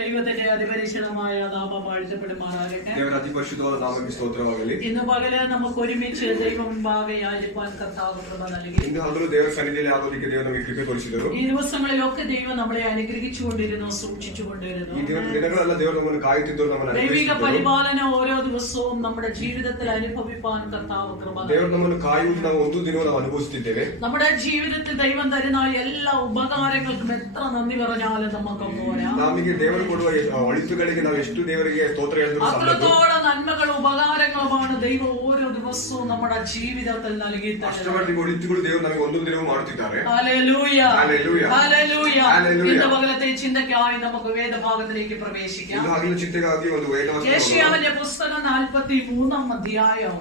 ദൈവത്തിന്റെ അതിപരിശുദ്ധമായ നാമം വാഴ്ത്തപ്പെടുമാറാകട്ടെ. ದೇವರ ಅತಿ ಪರಿಶುದ್ಧವಾದ ನಾಮಕ್ಕೆ ಸ್ತೋತ್ರವಾಗಲಿ. ഇന്ന് പകല് നമുക്ക് ഒരുമിച്ച് ദൈവം മുമ്പാകെ ആയിരിക്കാൻ കർത്താവ് കൃപ നൽകി. ಇಂದು ಹಗಲು ದೇವರ ಸನ್ನಿಧಿಯಲ್ಲಿ ಆಗೋದಕ್ಕೆ ದೇವರು ನಮಗೆ ಕೃಪೆ ತೋರಿಸಿದರು. ഈ ദിവസങ്ങളിലൊക്കെ ദൈവം നമ്മളെ അനുഗ്രഹിച്ചുകൊണ്ടിരുന്നു, സൂക്ഷിച്ചുകൊണ്ടിരുന്നു. ಈ ದಿನಗಳೆಲ್ಲ ದೇವರು ನಮ್ಮನ್ನು ಕಾಯುತ್ತಿದ್ದರು, ನಮ್ಮನ್ನು ദൈവിക പരിപാലനം ഓരോ ദിവസവും നമ്മുടെ ജീവിതത്തിൽ അനുഭവിപ്പാൻ കർത്താവ് കൃപ നൽകി. ದೇವರು ನಮ್ಮನ್ನು ಕಾಯುವುದು ನಾವು ಒಂದು ದಿನವೂ ನಾವು ಅನುಭವಿಸುತ್ತಿದ್ದೇವೆ. നമ്മുടെ ജീവിതത്തിൽ ദൈവം തരുന്ന എല്ലാ ഉപകാരങ്ങൾക്കും എത്ര നന്ദി പറഞ്ഞാലും നമുക്ക് പോരാ. ನಮಗೆ ದೇವರು ಕೊಡುವ ಒಳಿತುಗಳಿಗೆ ನಾವು ಎಷ್ಟು ದೇವರಿಗೆ ಸ್ತೋತ್ರ ಹೇಳಿದ್ರು അത്രത്തോളം നന്മകളും ഉപകാരങ്ങളുമാണ് ദൈവം ഓരോ ദിവസവും നമ്മുടെ ജീവിതത്തിൽ നൽകി ಅಷ್ಟರವರೆಗೆ ಒಳಿತುಗಳು ದೇವರು ನಮಗೆ ಒಂದೊಂದು ದಿನವೂ ಮಾಡುತ್ತಿದ್ದಾರೆ. Hallelujah, hallelujah, hallelujah. ഹല്ലേലൂയ. ഇന്ന് പകലത്തെ ചിന്തയ്ക്കായി നമുക്ക് വേദഭാഗത്തിലേക്ക് പ്രവേശിക്കാം. ಇದು ಹಗಲಿನ ಚಿಂತೆಗಾಗಿ ಒಂದು ವೇದವಾಕ್ಯ. യെശയ്യാവിന്റെ പുസ്തകം 43-ാം അധ്യായം.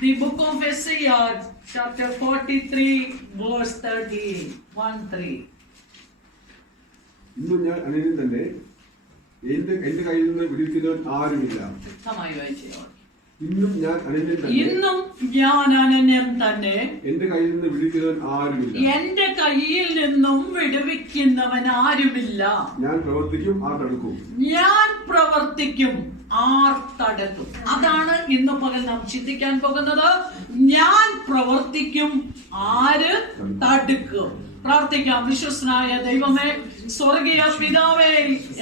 The book of Isaiah, chapter 43, verse 13. ഇന്നും ഞാൻ അനന്യൻ തന്നെ, എന്റെ കയ്യിൽ നിന്ന് വിടുവിക്കുന്നവൻ ആരുമില്ല. വ്യക്തമായി വായിച്ചോ. ഇന്നും ഞാൻ അനന്യൻ തന്നെ, ഇന്നും ഞാൻ അനന്യൻ തന്നെ, എന്റെ കയ്യിൽ നിന്ന് വിടുവിക്കുന്നവൻ ആരുമില്ല. എന്റെ കയ്യിൽ നിന്നും വിടുവിക്കുന്നവൻ ആരുമില്ല. ഞാൻ പ്രവർത്തിക്കും, ആർ തടുക്കും. ഞാൻ പ്രവർത്തിക്കും, ആർ തടുക്കും. അതാണ് ഇന്ന് പകൽ നാം ചിന്തിക്കാൻ പോകുന്നത്. ഞാൻ പ്രവർത്തിക്കും, ആര് തടുക്കും. പ്രാർത്ഥിക്കാം. വിശ്വസ്തനായ ദൈവമേ, സ്വർഗീയ പിതാവേ,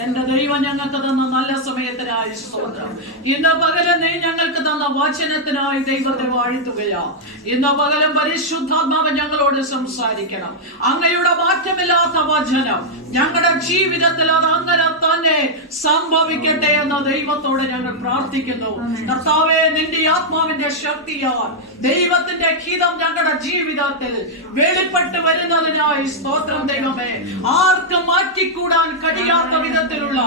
എന്റെ ദൈവം ഞങ്ങൾക്ക് തന്ന നല്ല സമയത്തിനായി സ്തോത്രം. ഇന്ന് പകലും നീ ഞങ്ങൾക്ക് തന്ന വചനത്തിനായി ദൈവത്തെ വാഴ്ത്തുകയാ. ഇന്ന് പകലും പരിശുദ്ധാത്മാവ് ഞങ്ങളോട് സംസാരിക്കണം. അങ്ങയുടെ മാറ്റമില്ലാത്ത വചനം ഞങ്ങളുടെ ജീവിതത്തിൽ അത് അങ്ങനെ തന്നെ സംഭവിക്കട്ടെ എന്ന ദൈവത്തോട് ഞങ്ങൾ പ്രാർത്ഥിക്കുന്നു. കർത്താവേ, നിന്റെ ആത്മാവിന്റെ ശക്തിയാൽ ദൈവത്തിന്റെ ഹിതം ഞങ്ങളുടെ ജീവിതത്തിൽ വെളിപ്പെട്ട് വരുന്നതിനായി സ്തോത്രം. ദൈവമേ, ആർക്കും മാറ്റിക്കൂടാൻ കഴിയാത്ത വിധത്തിലുള്ള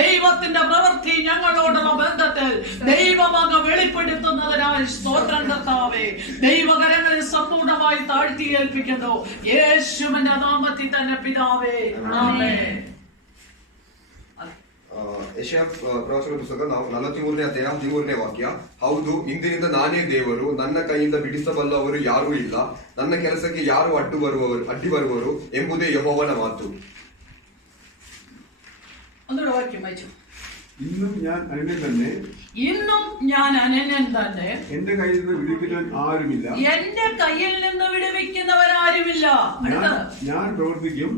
ദൈവത്തിന്റെ പ്രവൃത്തി ഞങ്ങളോടുള്ള ബന്ധത്തിൽ ദൈവം അങ്ങ് വെളിപ്പെടുത്തുന്നതിനായി സ്തോത്രം. കർത്താവേ, ദൈവകരങ്ങളിൽ സമ്പൂർണമായി താഴ്ത്തി ഏൽപ്പിക്കുന്നു. യേശുവിന്റെ നാമത്തിൽ തന്നെ പിതാവേ, ആമേൻ. ಯೆಶಯ್ಯ ಪ್ರವಾಚನ ಪುಸ್ತಕ 43ನೇ ಅಧ್ಯಾಯ 13ನೇ ವಾಕ್ಯ. ಹೌದು, ಇಂದಿನಿಂದ ನಾನೇ ದೇವರು, ನನ್ನ ಕೈಯಿಂದ ಬಿಡಿಸಬಲ್ಲವರು ಯಾರೂ ಇಲ್ಲ, ನನ್ನ ಕೆಲಸಕ್ಕೆ ಯಾರು ಅಡ್ಡಿ ಬರುವರು ಎಂಬುದೇ ಯೆಹೋವನ ಮಾತು. ഇന്നും ഞാൻ അനന്യൻ തന്നെ, ഇന്നും ഞാൻ അനന്യൻ തന്നെ, എന്റെ കയ്യിൽ നിന്ന് വിടുവിക്കുന്നവൻ ആരുമില്ല. എന്റെ കയ്യിൽ നിന്ന് വിടുവിക്കുന്നവരാരുമില്ല. ഞാൻ പ്രവർത്തിക്കും,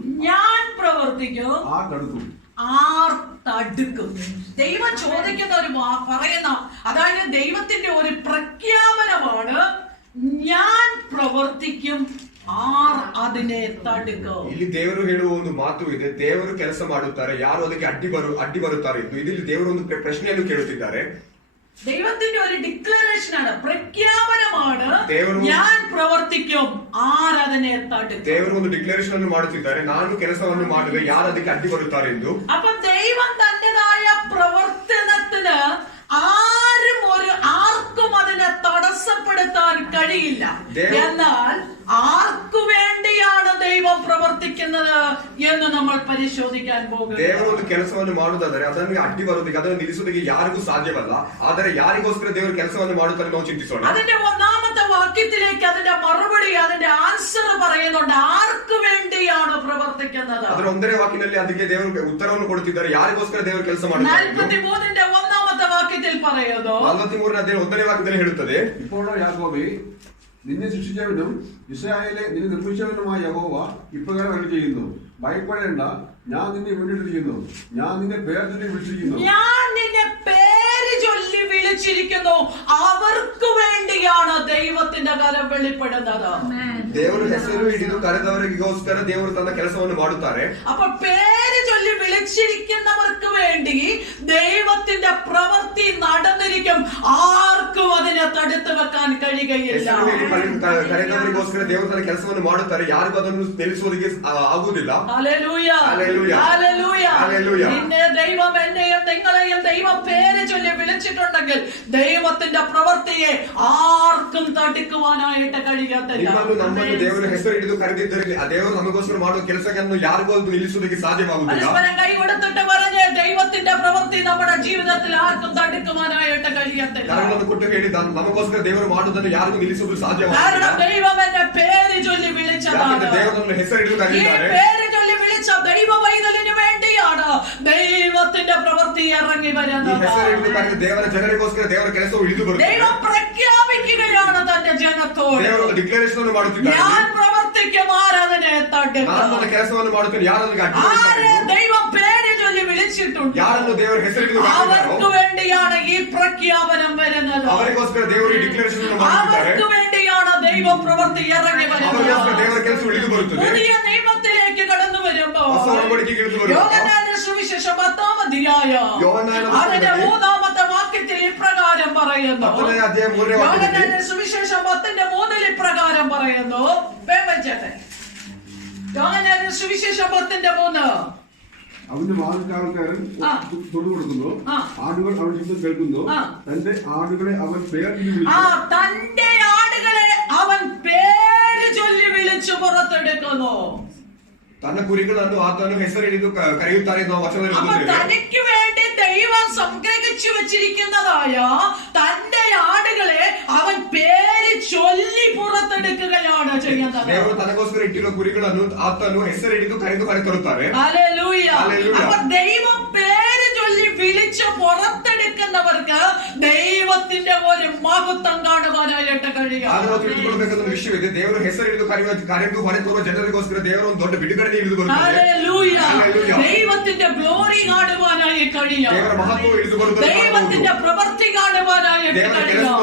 ആർ തടുക്കും. ആർ തടുക്കും. ദൈവം ചോദിക്കുന്ന ഒരു പറയുന്ന, അതായത് ദൈവത്തിന്റെ ഒരു പ്രഖ്യാപനമാണ്, ഞാൻ പ്രവർത്തിക്കും, ಆರ್ ಅದನ್ನೇ ತಡೆಗೋ. ಇಲ್ಲಿ ದೇವರು ಹೇಳುವ ಒಂದು ಮಾತು ಇದೆ. ದೇವರು ಕೆಲಸ ಮಾಡುತ್ತಾರೆ, ಯಾರು ಅದಕ್ಕೆ ಅಡ್ಡಿ ಬರುತ್ತಾರೆ ಎಂದು. ಇಲ್ಲಿ ದೇವರು ಒಂದು ಪ್ರಶ್ನೆಯನ್ನು ಕೇಳುತ್ತಿದ್ದಾರೆ. ദൈവത്തിന്റെ ഒരു ഡിക്ലറേഷൻ ആണ്, പ്രഖ്യാപനമാണ്. ഞാൻ പ്രവർത്തിക്കും, ആർ അതിനെ തടുക്കും. ದೇವರು ಒಂದು ಡಿಕ್ಲರೇಷನ್ ಅನ್ನು ಮಾಡುತ್ತಿದ್ದಾರೆ, ನಾನು ಕೆಲಸವನ್ನು ಮಾಡುವೆ, ಯಾರು ಅದಕ್ಕೆ ಅಡ್ಡಿ ಬರುತ್ತಾರೆ ಎಂದು. അപ്പൊ ദൈവം തന്റേതായ പ്രവർത്തനത്തിന് ആർക്കും അതിനെ തടസ്സപ്പെടുത്താൻ കഴിയില്ല. എന്നാൽ ആർക്കു വേണ്ടിയാണ് ദൈവം പ്രവർത്തിക്കുന്നത് എന്ന് നമ്മൾ പരിശോധിക്കാൻ പോകുന്നു. ದೇವರು ಒಂದು ಕೆಲಸವನ್ನು ಮಾಡುವುದಾದರೆ ಅದನ್ನು ಅಡ್ಡಿ ಬರುವುದಕ್ಕೆ, ಅದನ್ನು ನಿಲ್ಲಿಸುವುದಕ್ಕೆ ಯಾರಿಗೂ ಸಾಧ್ಯವಲ್ಲ. ಆದರೆ ಯಾರಿಗೋಸ್ಕರ ದೇವರು ಕೆಲಸವನ್ನು ಮಾಡುತ್ತಾರೆ ನಾವು ಚಿಂತಿಸೋಣ. അതിന്റെ ഒന്നാമത്തെ വാക്യത്തിലേക്ക് അതിന്റെ മറുപടി, അതിന്റെ ആൻസർ പറയുന്നുണ്ട്. ആർക്കു വേണ്ടിയാണ് പ്രവർത്തിക്കുന്നത്? ಅದರ ಒಂದನೇ ವಾಕ್ಯದಲ್ಲಿ ಅದಕ್ಕೆ ದೇವರು ಉತ್ತರವನ್ನು ಕೊಡುತ್ತಿದ್ದಾರೆ, ಯಾರಿಗೋಸ್ಕರ ದೇವರು ಕೆಲಸ ಮಾಡುತ್ತಾರೆ. 43ന്റെ ഒന്നാമത്തെ വാക്യത്തിൽ പറയുന്നു, 43ನೇ ಅಧ್ಯಾಯ 1ನೇ ವಾಕ್ಯದಲ್ಲಿ ಹೇಳುತ್ತದೆ, ഇപ്പോഴോ യാക്കോബേ, നിന്നെ സൃഷ്ടിച്ചവനും ഇസ്രായേലെ നിന്നെ നിർമ്മിച്ചവനുമായ യഹോവ ഇപ്രകാരം അരുളി ചെയ്യുന്നു, ഭയപ്പെടേണ്ട, ഞാൻ നിന്നെ വീണ്ടെടുത്തിരിക്കുന്നു, ഞാൻ നിന്നെ പേര് ചൊല്ലി വിളിച്ചിരിക്കുന്നു. ഞാൻ നിന്നെ പേര് ചൊല്ലി വിളിച്ചിരിക്കുന്നു. അവർക്ക് വേണ്ടിയാണ് ദൈവത്തിന്റെ കരം വെളിപ്പെടുന്നത്. ದೇವರು ಹೆಸರು ಹಿಡಿದು ಕರೆದವರಿಗೋಸ್ಕರ ದೇವರು ತನ್ನ ಕೆಲಸವನ್ನು ಮಾಡುತ್ತಾರೆ. അപ്പൊ പേര് ചൊല്ലി വിളിച്ചിരിക്കുന്നവർക്ക് വേണ്ടി ദൈവത്തിന്റെ പ്രവൃത്തി നടന്നിരിക്കും. ആർക്കും അതിനെ തടുത്തു വെക്കാൻ കഴിയുകയില്ല. ಕರೆದವರಿಗೋಸ್ಕರ ದೇವರು ತನ್ನ ಕೆಲಸವನ್ನು ಮಾಡುತ್ತಾರೆ, ಯಾರಿಗೂ ಅದನ್ನು ನಿಲ್ಲಿಸುವುದಕ್ಕೆ ಆಗುವುದಿಲ್ಲ. Hallelujah, hallelujah, hallelujah. നിന്നെ ദൈവം എന്നെയും നിങ്ങളെയും ദൈവം പേര് ചൊല്ലി വിളിച്ചിട്ടുണ്ടെങ്കിൽ ദൈവത്തിന്റെ പ്രവൃത്തിയെ ആർക്കും തടുക്കുവാനായിട്ട് കഴിയത്തില്ല. ನಮ್ಮನ್ನು ದೇವರ ಹೆಸರು ಹಿಡಿದು ಕರೆದಿದ್ದರೆ ದೇವರು ನಮಗೋಸ್ಕರ ಮಾಡುವ ಕೆಲಸವನ್ನು ಯಾರಿಗೂ ಅದು ನಿಲ್ಲಿಸುವುದಕ್ಕೆ ಸಾಧ್ಯವಾಗುವುದಿಲ್ಲ. പരസ്പരം കൈ കൊടുത്തിട്ട് പറഞ്ഞ് ദൈവത്തിന്റെ പ്രവൃത്തി നമ്മുടെ ജീവിതത്തിൽ ആർക്കും തടുക്കുവാനായിട്ട് കഴിയത്തില്ല. ಕರಗಳನ್ನು ಕೊಟ್ಟು ಹೇಳಿ ನಮಗೋಸ್ಕರ ದೇವರು ಮಾಡುವುದನ್ನು ಯಾರಿಗೂ ನಿಲ್ಲಿಸುವುದು ಸಾಧ್ಯವಾಗುವುದಿಲ್ಲ. കാരണം ദൈവം എന്നെ പേര് ചൊല്ലി വിളിച്ചതാണ്. ದೇವರು ನಮ್ಮ ಹೆಸರು ಹಿಡಿದು ഈ ಕರೆದಿದ್ದಾರೆ. പേര് ചൊല്ലി വിളിച്ച ദൈവ പൈതലിന് വേണ്ടിയാണ് ഇറങ്ങി ಈ വരുന്നത്. ಹೆಸರಿಡಿದು ಕರೆದ ದೇವರ ಜನರಿಗೋಸ್ಕರ ದೇವರ ಕೆಲಸವು ಇಳಿದು ಬರುತ್ತದೆ. ദൈവം പ്രഖ്യാപിക്കുകയാണ് തന്റെ ജനത്തോട്, ದೇವರು ಡಿಕ್ಲರೇಷನ್ ಅನ್ನು ಮಾಡುತ್ತಿದ್ದಾರೆ. ഞാൻ പ്രവർത്തിക്കും, ആരാധനെ തടുക്കും. ನಾನು ನನ್ನ ಕೆಲಸವನ್ನು ಮಾಡುತ್ತೇನೆ, ಯಾರು ನನಗೆ ಅಡ್ಡಿ ആരെ ദൈവം പേര് ചൊല്ലി വിളിച്ചിട്ടുണ്ട്, ಯಾರನ್ನು ದೇವರ ಹೆಸರಿಡಿದು അവർക്ക് വേണ്ടിയാണ് ഈ പ്രഖ്യാപനം വരുന്നത്. ಅವರಿಗೋಸ್ಕರ ದೇವರು ಈ ಡಿಕ್ಲರೇಷನ್ ಅನ್ನು ಮಾಡುತ್ತಿದ್ದಾರೆ. അവർക്ക് വേണ്ടിയാണ് ദൈവ പ്രവൃത്തി ഇറങ്ങി വരുന്നത്. ಅವರಿಗೋಸ್ಕರ ದೇವರ ಕೆಲಸವು ಇಳಿದು ಬರುತ್ತದೆ. പുതിയ നിയമത്തിലേക്ക് കടന്നു വരുമ്പോൾ ಹೊಸ ಒಡಂಬಡಿಕೆಗೆ ಇಳಿದು ಬರುತ್ತದೆ. യോഹന്നാന്റെ സുവിശേഷം 10-ാം അധ്യായം അതിന്റെ 3-ാമത്തെ വാക്യത്തിൽ ഇപ്രകാരം പറയുന്നു. 10-ನೇ ಅಧ್ಯಾಯ 3ನೇ ವಾಕ್ಯದಲ್ಲಿ യോഹന്നാന്റെ സുവിശേഷം 10:3 ഇപ്രകാരം പറയുന്നു. വേവച്ചട്ടെ. യോഹന്നാന്റെ സുവിശേഷം 10:3. അവന്റെ വാതിൽക്കാവൽക്കാരൻ തൊടു കൊടുക്കുന്നു, ആടുകൾ അവൻ ശബ്ദം കേൾക്കുന്നു, തന്റെ ആടുകളെ അവൻ പേര് തന്റെ ആടുകളെ അവൻ പേര് ചൊല്ലി വിളിച്ചു പുറത്തെടുക്കുന്നു. ತನ್ನ ಕುರಿಗಳನ್ನು ಆತನು ಹೆಸರಿಡಿದು ಕರೆಯುತ್ತಾರೆ ಎನ್ನುವ ವಚನದಲ್ಲಿ ಓದುತ್ತೇವೆ. തനിക്ക് വേണ്ടി ദൈവം സംഗ്രഹിച്ചു വെച്ചിരിക്കുന്നതായ തന്റെ ആടുകളെ അവൻ പേര് ചൊല്ലി പുറത്തെടുക്കുകയാണ് ചെയ്യുന്നത്. ದೇವರು ತನಗೋಸ್ಕರ ಇಟ್ಟಿರುವ ಕುರಿಗಳನ್ನು ಆತನು ಹೆಸರಿಡಿದು ಕರೆದು ಕರೆತರುತ್ತಾರೆ. ഹല്ലേലൂയ. ഹല്ലേലൂയ. അപ്പോൾ ദൈവം പേര് ചൊല്ലി വിളിച്ച് പുറത്തെടുക്കുന്നവർക്ക് ദൈവത്തിന്റെ ഒരു മഹത്വം കാണുവാനായിട്ട് കഴിയും. ಆದರೂ ತಿಳಿದುಕೊಳ್ಳಬೇಕಾದ ಒಂದು ವಿಷಯವಿದೆ. ದೇವರು ಹೆಸರಿಡಿದು ಕರೆದು ಹೊರತರುವ ಜನರಿಗೋಸ್ಕರ ದೇವರು ಒಂದು ದೊಡ್ಡ ಬಿಡುಗಡೆ ಇಳಿದು ಬರುತ್ತದೆ. ഹല്ലേലൂയ. ഹല്ലേലൂയ. ദൈവത്തിന്റെ ഗ്ലോറി കാണുവാനായി കഴിയും. ದೇವರ ಮಹತ್ವವು ಇಳಿದು ಬರುತ್ತದೆ. ദൈവത്തിന്റെ പ്രവൃത്തി കാണുവാനായിട്ട് കഴിയും.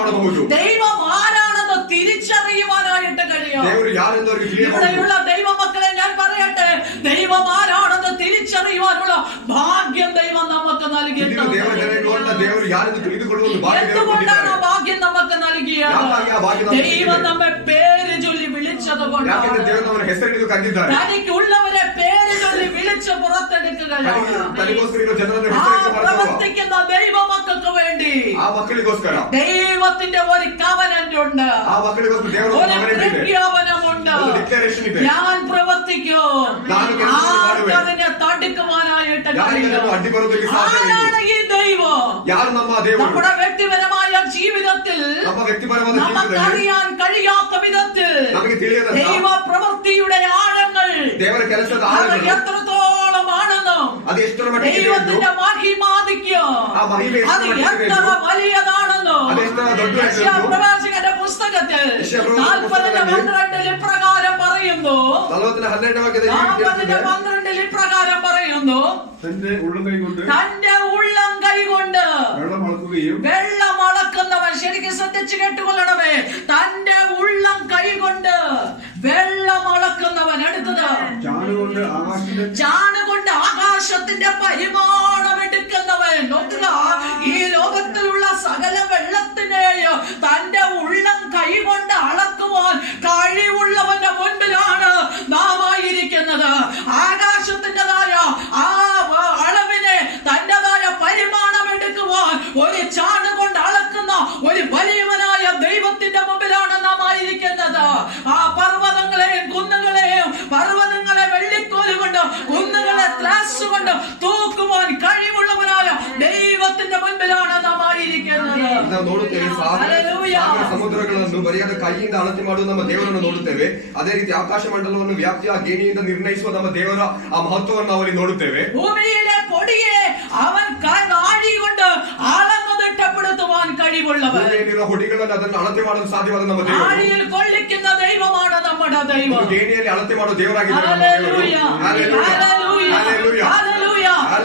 ദൈവം ആരാണെന്ന് തിരിച്ചറിയുവാനായിട്ട് കഴിയും. ದೇವರು ಯಾರೆಂದು ಅವರಿಗೆ ತಿಳಿಯಬಹುದು. ഇവിടെയുള്ള ദൈവമക്കളെ ഞാൻ പറയട്ടെ, ദൈവം ആരാണെന്ന് തിരിച്ചറിയുവാനുള്ള ഭാഗ്യം ദൈവം നമുക്ക് നൽകിയിട്ടുണ്ട്. ದೇವರ ಜನರನ್ನು ದೇವರು ಯಾರೆಂದು ತಿಳಿದುಕೊಳ್ಳುವ ಭಾಗ್ಯ എന്തുകൊണ്ടാണ് ആ ഭാഗ്യം നമുക്ക് നൽകിയത്? ദൈവം നമ്മെ പേര് ചൊല്ലി വിളിച്ചത് കൊണ്ടാണ്. ಹೆಸರಿಡಿದು ಕರೆದಿದ್ದಾರೆ. തനിക്കുള്ളവരെ പേര് ചൊല്ലി വിളിച്ച് പുറത്തെടുക്കുകയാണ്. പ്രവർത്തിക്കുന്ന ദൈവമക്കൾക്ക് വേണ്ടി ആ മക്കളിಗೋಸ್ಕರ ദൈവത്തിന്റെ ഒരു കവനന്റ് ഉണ്ട്, ഒരു പ്രഖ്യാപനമുണ്ട്. ഞാൻ പ്രവർത്തിക്കും, ആർക്കതിനെ തടുക്കുവാനായിട്ട് ആരാണ് ഈ ദൈവം? നമ്മുടെ വ്യക്തിപരമായ ജീവിതത്തിൽ നമുക്കറിയാൻ കഴിയാത്ത വിധത്തിൽ ദൈവ പ്രവൃത്തിയുടെ ആഴങ്ങൾ എത്രത്തോളമാണെന്നും ദൈവത്തിന്റെ മഹിമാധിക്യം അത് എത്ര വലിയതാണെന്നും പ്രവാചകന്റെ പുസ്തകത്തിൽ 40:12 ഇപ്രകാരം പറയുന്നു. 40:12 ഇപ്രകാരം പറയുന്നു. തന്റെ ഉള്ളം കൈകൊണ്ട് വെള്ളം അളക്കുന്നവൻ, ശരിക്കും ശ്രദ്ധിച്ചു കേട്ടുകൊള്ളണമേ, തന്റെ ഉള്ളം കൈകൊണ്ട് വെള്ളം അളക്കുന്നവൻ. അടുത്തത് ചാണുകൊണ്ട് ആകാശത്തിന്റെ പരിമാണം എടുക്കുന്നവൻ. നോക്കുക, ഈ ലോകത്തിലുള്ള സകല വെള്ളത്തിനെയും തന്റെ ഉള്ളം കൈകൊണ്ട് അളക്കുവാൻ കഴിവുള്ളവന്റെ മുൻപിലാണ് നാം ആയിരിക്കുന്നത്. ആകാശത്തിൻ്റെതായ ആ അളവിനെ തന്റേതായ പരിമാണം എടുക്കുവാൻ ഒരു ചാണുകൊണ്ട് അളക്കുന്ന ഒരു വലിയവനായ ദൈവത്തിന്റെ മുമ്പിലാണ് നാം ആയിരിക്കുന്നത്. ആ പർവ്വതങ്ങളെയും കുന്നുകളെയും, പർവ്വതങ്ങളെ വെള്ളിക്കോല് കൊണ്ട്, കുന്നുകളെ ത്രാസ് കൊണ്ട് തൂക്കുവാൻ കഴിവുള്ളവനായ ദൈവത്തിന്റെ മുൻപിലാണ് നാം ആയിരിക്കുന്നത്. ನಾವು ನೋಡುತ್ತೇವೆ ಸಮುದ್ರಗಳನ್ನು ಬರಿಯಾದ ಕೈಯಿಂದ ಅಳತೆ ಮಾಡುವ ನಮ್ಮ ದೇವರನ್ನು ನೋಡುತ್ತೇವೆ. ಅದೇ ರೀತಿ ಆಕಾಶ ಮಂಡಲವನ್ನು ವ್ಯಾಪ್ತಿಯ ಗೇಣಿಯಿಂದ ನಿರ್ಣಯಿಸುವ ನಮ್ಮ ದೇವರ ಆ ಮಹತ್ವವನ್ನು ನಾವು ಅಲ್ಲಿ ನೋಡುತ್ತೇವೆ. ഭൂമിയിലെ പൊടിയെ അവൻ നാഴി കൊണ്ട് അളന്നു തിട്ടപ്പെടുത്തുവാൻ കഴിവുള്ളവൻ. ಭೂಮಿಯಲ್ಲಿರುವ ಹೊಡಿಗಳನ್ನು ಅದನ್ನು ಅಳತೆ ಮಾಡಲು ಸಾಧ್ಯವಾದ ನಮ್ಮ ದೇವರು. നാഴിയിൽ കൊള്ളിക്കുന്ന ദൈവമാണ് നമ്മുടെ ദൈവം. ಗೇಣಿಯಲ್ಲಿ ಅಳತೆ ಮಾಡುವ ದೇವರಾಗಿದ್ದಾರೆ.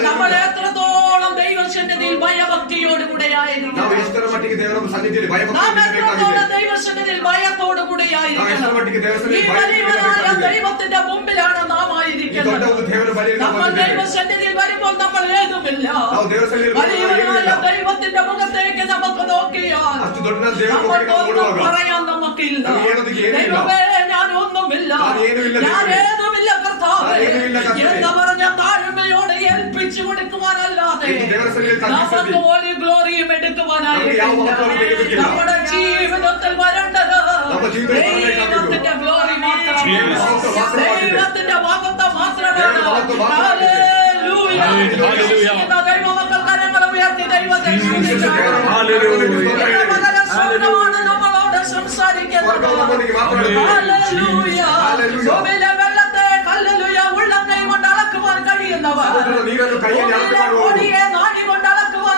നമ്മൾ എത്രത്തോളം ദൈവസന്നിധിയിൽ ഭയഭക്തിയോടുകൂടെ ആയിരിക്കണം. ನಾವು ಎಷ್ಟರ ಮಟ್ಟಿಗೆ ದೇವರ ಸನ್ನಿಧಿಯಲ್ಲಿ ദൈവസന്നിധിയിൽ ഭയത്തോടുകൂടിയായിരിക്കണം. ഈ വലിയവനായ ദൈവത്തിന്റെ മുമ്പിലാണ് നാം ആയിരിക്കുന്നത്. നമ്മൾ ദൈവസന്നിധിയിൽ വരുമ്പോൾ നമ്മൾ ഏതുമില്ല. വലിയവനായ ദൈവത്തിന്റെ മുഖത്തേക്ക് നമുക്ക് നോക്കിയാൽ നമുക്കൊന്നും പറയാൻ നമുക്കില്ല. ദൈവമേ, ഞാനൊന്നുമില്ല, ഞാൻ ഏതുമില്ല കർത്താവേ എന്ന് പറഞ്ഞ താഴ്മയോടെ ഏൽപ്പിച്ചു കൊടുക്കുവാനല്ലാതെ നമുക്ക് ഒരു ഗ്ലോറിയും എടുക്കുവാനായിട്ടില്ല. നമ്മുടെ ജീവിതത്തിൽ വരേണ്ടത് ദൈവത്തിന്റെ ഗ്ലോറി മാത്രമാണ്, ദൈവത്തിന്റെ മഹത്വം മാത്രമാണ്. ഹല്ലേലൂയ. ദൈവമക്കൾ കരങ്ങൾ ഉയർത്തി ദൈവത്തെ സ്വർഗ്ഗമാണ് നമ്മളോട് സംസാരിക്കുന്നത്. ഹല്ലേലൂയ. ഭൂമിയിലെ വെള്ളത്തെ ഹല്ലേലൂയ ഉള്ളം കൈ കൊണ്ട് അളക്കുവാൻ കഴിയുന്നവർ, പൊടിയെ നാഴി കൊണ്ട് അളക്കുവാൻ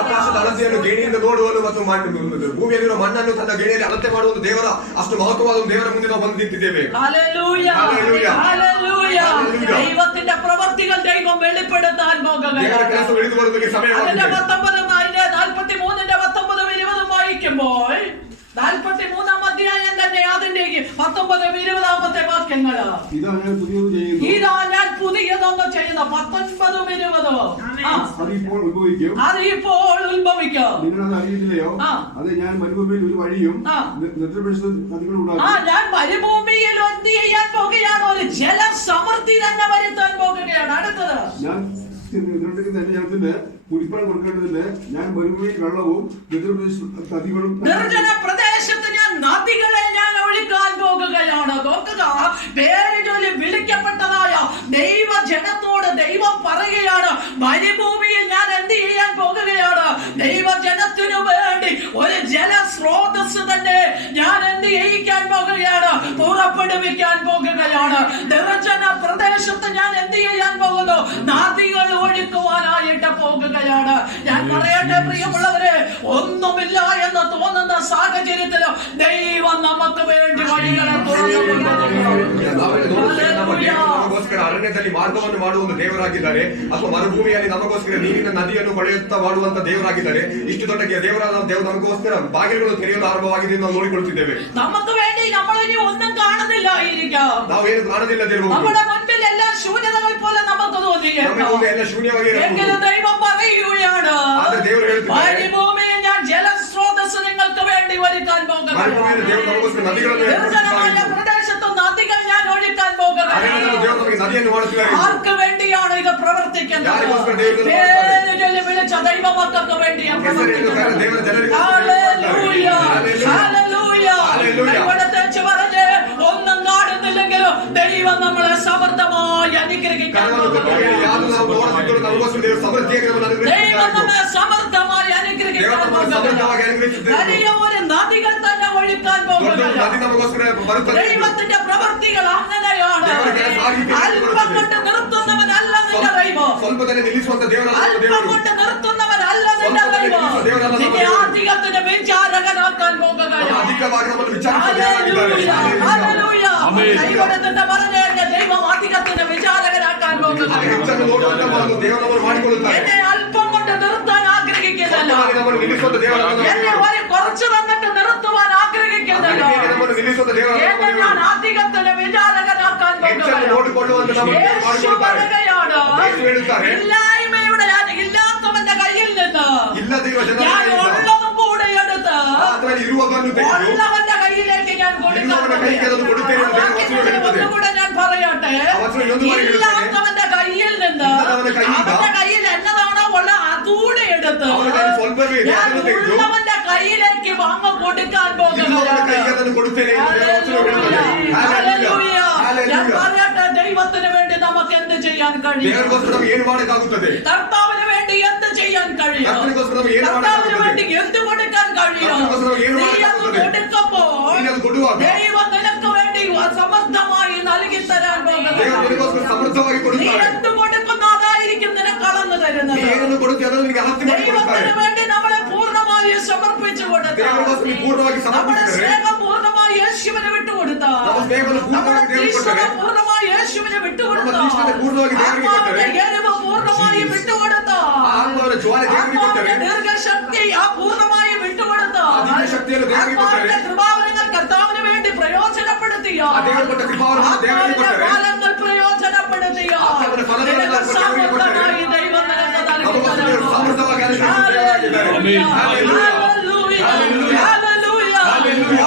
ಆಕಾಶದ ಅಳತೆಯನ್ನು ಗೇಣಿಯಿಂದ ನೋಡುವನು ಮತ್ತು ಭೂಮಿಯಲ್ಲಿರುವ ಮಣ್ಣನ್ನು ತನ್ನ ಗೇಣಿಯಲ್ಲಿ ಅಳತೆ ಮಾಡುವುದು ದೇವರ ಅಷ್ಟು ಮಹತ್ವವಾದ ದೇವರ ಮುಂದೆ ನಾವು ಬಂದು ನಿಂತಿದ್ದೇವೆ. ദൈവത്തിന്റെ പ്രവർത്തികൾ ദൈവം വെളിപ്പെടുത്താൻ ದೇವರ ಕೆಲಸ വെളിದು ಬರುವುದಕ್ಕೆ ಸಮಯವಾಗಿದೆ. 43-19 വായിക്കുമ്പോൾ 43-ാം അധ്യായം തന്നെ അതിന്റെ 19-20 വാക്യങ്ങള്. ഇതാ ഞാൻ പുതിയതൊന്ന് ചെയ്യുന്ന 19-20 അതിപ്പോൾ ഉത്ഭവിക്കും. അറിയില്ലയോ? അതെ, ഞാൻ മരുഭൂമിയിൽ ഒരു വഴിയും ഞാൻ മരുഭൂമിയിൽ എന്ത് ചെയ്യാൻ പോകുകയാണ്? ഒരു ജലസമൃദ്ധി തന്നെ വരുത്താൻ പോകുകയാണ്. അടുത്തത് ഞാൻ ജനത്തിന് കുടിപ്പണം കൊടുക്കേണ്ടതിന് ഞാൻ മരുഭൂമിയിൽ വെള്ളവും നദികളും നിർജ്ജന പ്രദേശത്ത് ഞാൻ നദികളെ ഞാൻ ഒഴുക്കാൻ പോകുകയാണ്. നോക്കുക, പേര് ചൊല്ലി വിളിക്കപ്പെട്ടതായ ദൈവ ജനത്തോട് ദൈവം പറയുകയാണ്, മരുഭൂമിയിൽ ഞാൻ എന്ത് ചെയ്യാൻ പോകുകയാണ്? ദൈവജനത്തിനു വേണ്ടി ഒരു ജലസ്രോതസ് തന്നെ ഞാൻ എന്ത് ചെയ്യിക്കാൻ പോകുകയാണ്? പുറപ്പെടുവിക്കാൻ പോകുകയാണ്. നിർജ്ജന പ്രദേശത്ത് ഞാൻ എന്ത് ചെയ്യാൻ പോകുന്നു? നദികൾ ഒഴുക്കുവാനായിട്ട് പോകുകയാണ്. ഞാൻ പറയട്ടെ പ്രിയമുള്ളവരെ, ഒന്നുമില്ല എന്ന് തോന്നുന്ന സാഹചര്യത്തിൽ ദൈവം നമുക്ക് വേണ്ടി വഴികളെ ನಮಗೋಸ್ಕರ ಅರಣ್ಯದಲ್ಲಿ ಮಾರ್ಗವನ್ನು ಮಾಡುವ ದೇವರಾಗಿದ್ದಾರೆ, ಅಥವಾ ಮರುಭೂಮಿಯಲ್ಲಿ ನಮಗೋಸ್ಕರ ನೀರಿನ ನದಿಯನ್ನು ಹೊಳೆಯುತ್ತಾ ಮಾಡುವಂತ ದೇವರಾಗಿದ್ದಾರೆ. ಇಷ್ಟು ದೊಡ್ಡ ದೇವರಾದ ದೇವರು ನಮಗೋಸ್ಕರ ಬಾಗಿಲುಗಳು ತೆರೆಯಲು ಆರಂಭವಾಗಿದೆ ನಾವು ನೋಡಿಕೊಳ್ಳುತ್ತಿದ್ದೇವೆ. നമുക്ക് വേണ്ടി നമ്മളിനി ഒന്നും കാണുന്നില്ലായിരിക്കാം. ನಾವೇನು ಕಾಣದಿಲ್ಲದಿರಬಹುದು. നമ്മുടെ മുൻപിൽ എല്ലാ ശൂന്യതകൾ പോലെ നമുക്ക് തോന്നിയേക്കാം. ಎಲ್ಲ ಶೂನ್ಯವಾಗಿ എങ്കിലും ദൈവം പറയുകയാണ്, മരുഭൂമിയിൽ ഞാൻ ജലസ്രോതസ് നിങ്ങൾക്ക് വേണ്ടി ഒരുക്കാൻ പോകുകയാണ്. നിർജ്ജനമായ പ്രദേശത്ത് നദികൾ ഞാൻ ഒഴുക്കാൻ പോകുകയാണ്. ആർക്ക് വേണ്ടിയാണ് ഇത് പ്രവർത്തിക്കുന്നത്? പേര് ചൊല്ലി വിളിച്ച ദൈവമക്കൾക്ക് വേണ്ടിയാണ് പ്രവർത്തിക്കുന്നത്. ഇവിടത്തെ പറഞ്ഞ് ഒന്നും കാണുന്നില്ലെങ്കിലും ദൈവം നമ്മളെ സമൃദ്ധമായി അനുഗ്രഹിക്കാൻ ദൈവം നമ്മളെ സമൃദ്ധമായി അനുഗ്രഹിക്കാൻ വലിയ ഒരു നദികൾ തന്നെ ഒഴുക്കാൻ പോകുന്നത്. ദൈവത്തിന്റെ പ്രവൃത്തികൾ അങ്ങനെയാണ്. അല്പം കൊണ്ട് നിർത്തുന്നവനല്ല നിന്റെ ദൈവം. അല്പം കൊണ്ട് നിർത്തുന്നവനല്ല നിന്റെ ദൈവം. നിന്നെ അധികത്തിന് വിചാരകനാക്കാൻ പോകുകയാണ്. ദൈവത്തിന്റെ പറഞ്ഞ ദൈവം അധികത്തിന് വിചാരകനാക്കാൻ പോകുകയാണ്. എന്നെ അല്പം കൊണ്ട് നിർത്താൻ ആഗ്രഹിക്കുന്നില്ല. എന്നെ ഒരു കുറച്ച് തന്നിട്ട് നിർത്തുവാൻ ആഗ്രഹിക്കുന്നില്ല. എന്നെ ഞാൻ അധികത്തിന് വിചാരകനാക്കാൻ പോകുകയാണ്. യേശു പറയുകയാണ്, ഇല്ലായ്മയുടെ ഇല്ലാത്തവന്റെ കയ്യിൽ നിന്ന് ഞാൻ ഉള്ളതും കൂടെ എടുത്ത് ഉള്ളവന്റെ കയ്യിലേക്ക് ഞാൻ ഒന്നുകൂടെ ഞാൻ പറയട്ടെ, ഇല്ലാത്തവന്റെ കയ്യിൽ നിന്ന് അവന്റെ കയ്യിൽ എന്നതാണോ ഉള്ള അതുകൂടെ എടുത്ത് ഞാൻ ഉള്ളവന്റെ കയ്യിലേക്ക് വാങ്ങ കൊടുക്കാൻ പോകുകയാണ്. ഞാൻ പറയട്ടെ, ദൈവത്തിന് വേണ്ടി നമുക്ക് എന്ത് ചെയ്യാൻ കഴിയും? കർത്താവിന് വേണ്ടി എന്ത് ചെയ്യാൻ കഴിയും? കർത്താവിന് വേണ്ടി എന്ത് കൊടുക്കാൻ കഴിയും? നീ അത് കൊടുക്കുമ്പോൾ ദൈവം നിനക്ക് വേണ്ടി സമൃദ്ധമായി നൽകി തരാൻ പോകുന്നത്. നീ എന്ത് കൊടുക്കുന്ന അതായിരിക്കും നിനക്ക് അളന്നു തരുന്നത്. ദൈവത്തിന് വേണ്ടി നമ്മളെ പൂർണ്ണമായി സമർപ്പിച്ചു കൊടുത്ത, നമ്മുടെ സ്നേഹം പൂർണ്ണമായി യേശുവിനെ വിട്ടുകൊടുത്ത, നമ്മുടെ തീഷ്ണത പൂർണ്ണമായി യേശുവിനെ വിട്ടുകൊടുത്ത, എരിവ് പൂർണ്ണമായി വിട്ടുകൊടുത്ത, ദീർഘശക്തി ആ പൂർണ്ണമായി വിട്ടുകൊടുത്ത, കൃപാവരങ്ങൾ കർത്താവിന് വേണ്ടി പ്രയോജനപ്പെടുത്തിയ, ഫലങ്ങൾ പ്രയോജനപ്പെടുത്തിയ സമൃദ്ധമായി ദൈവം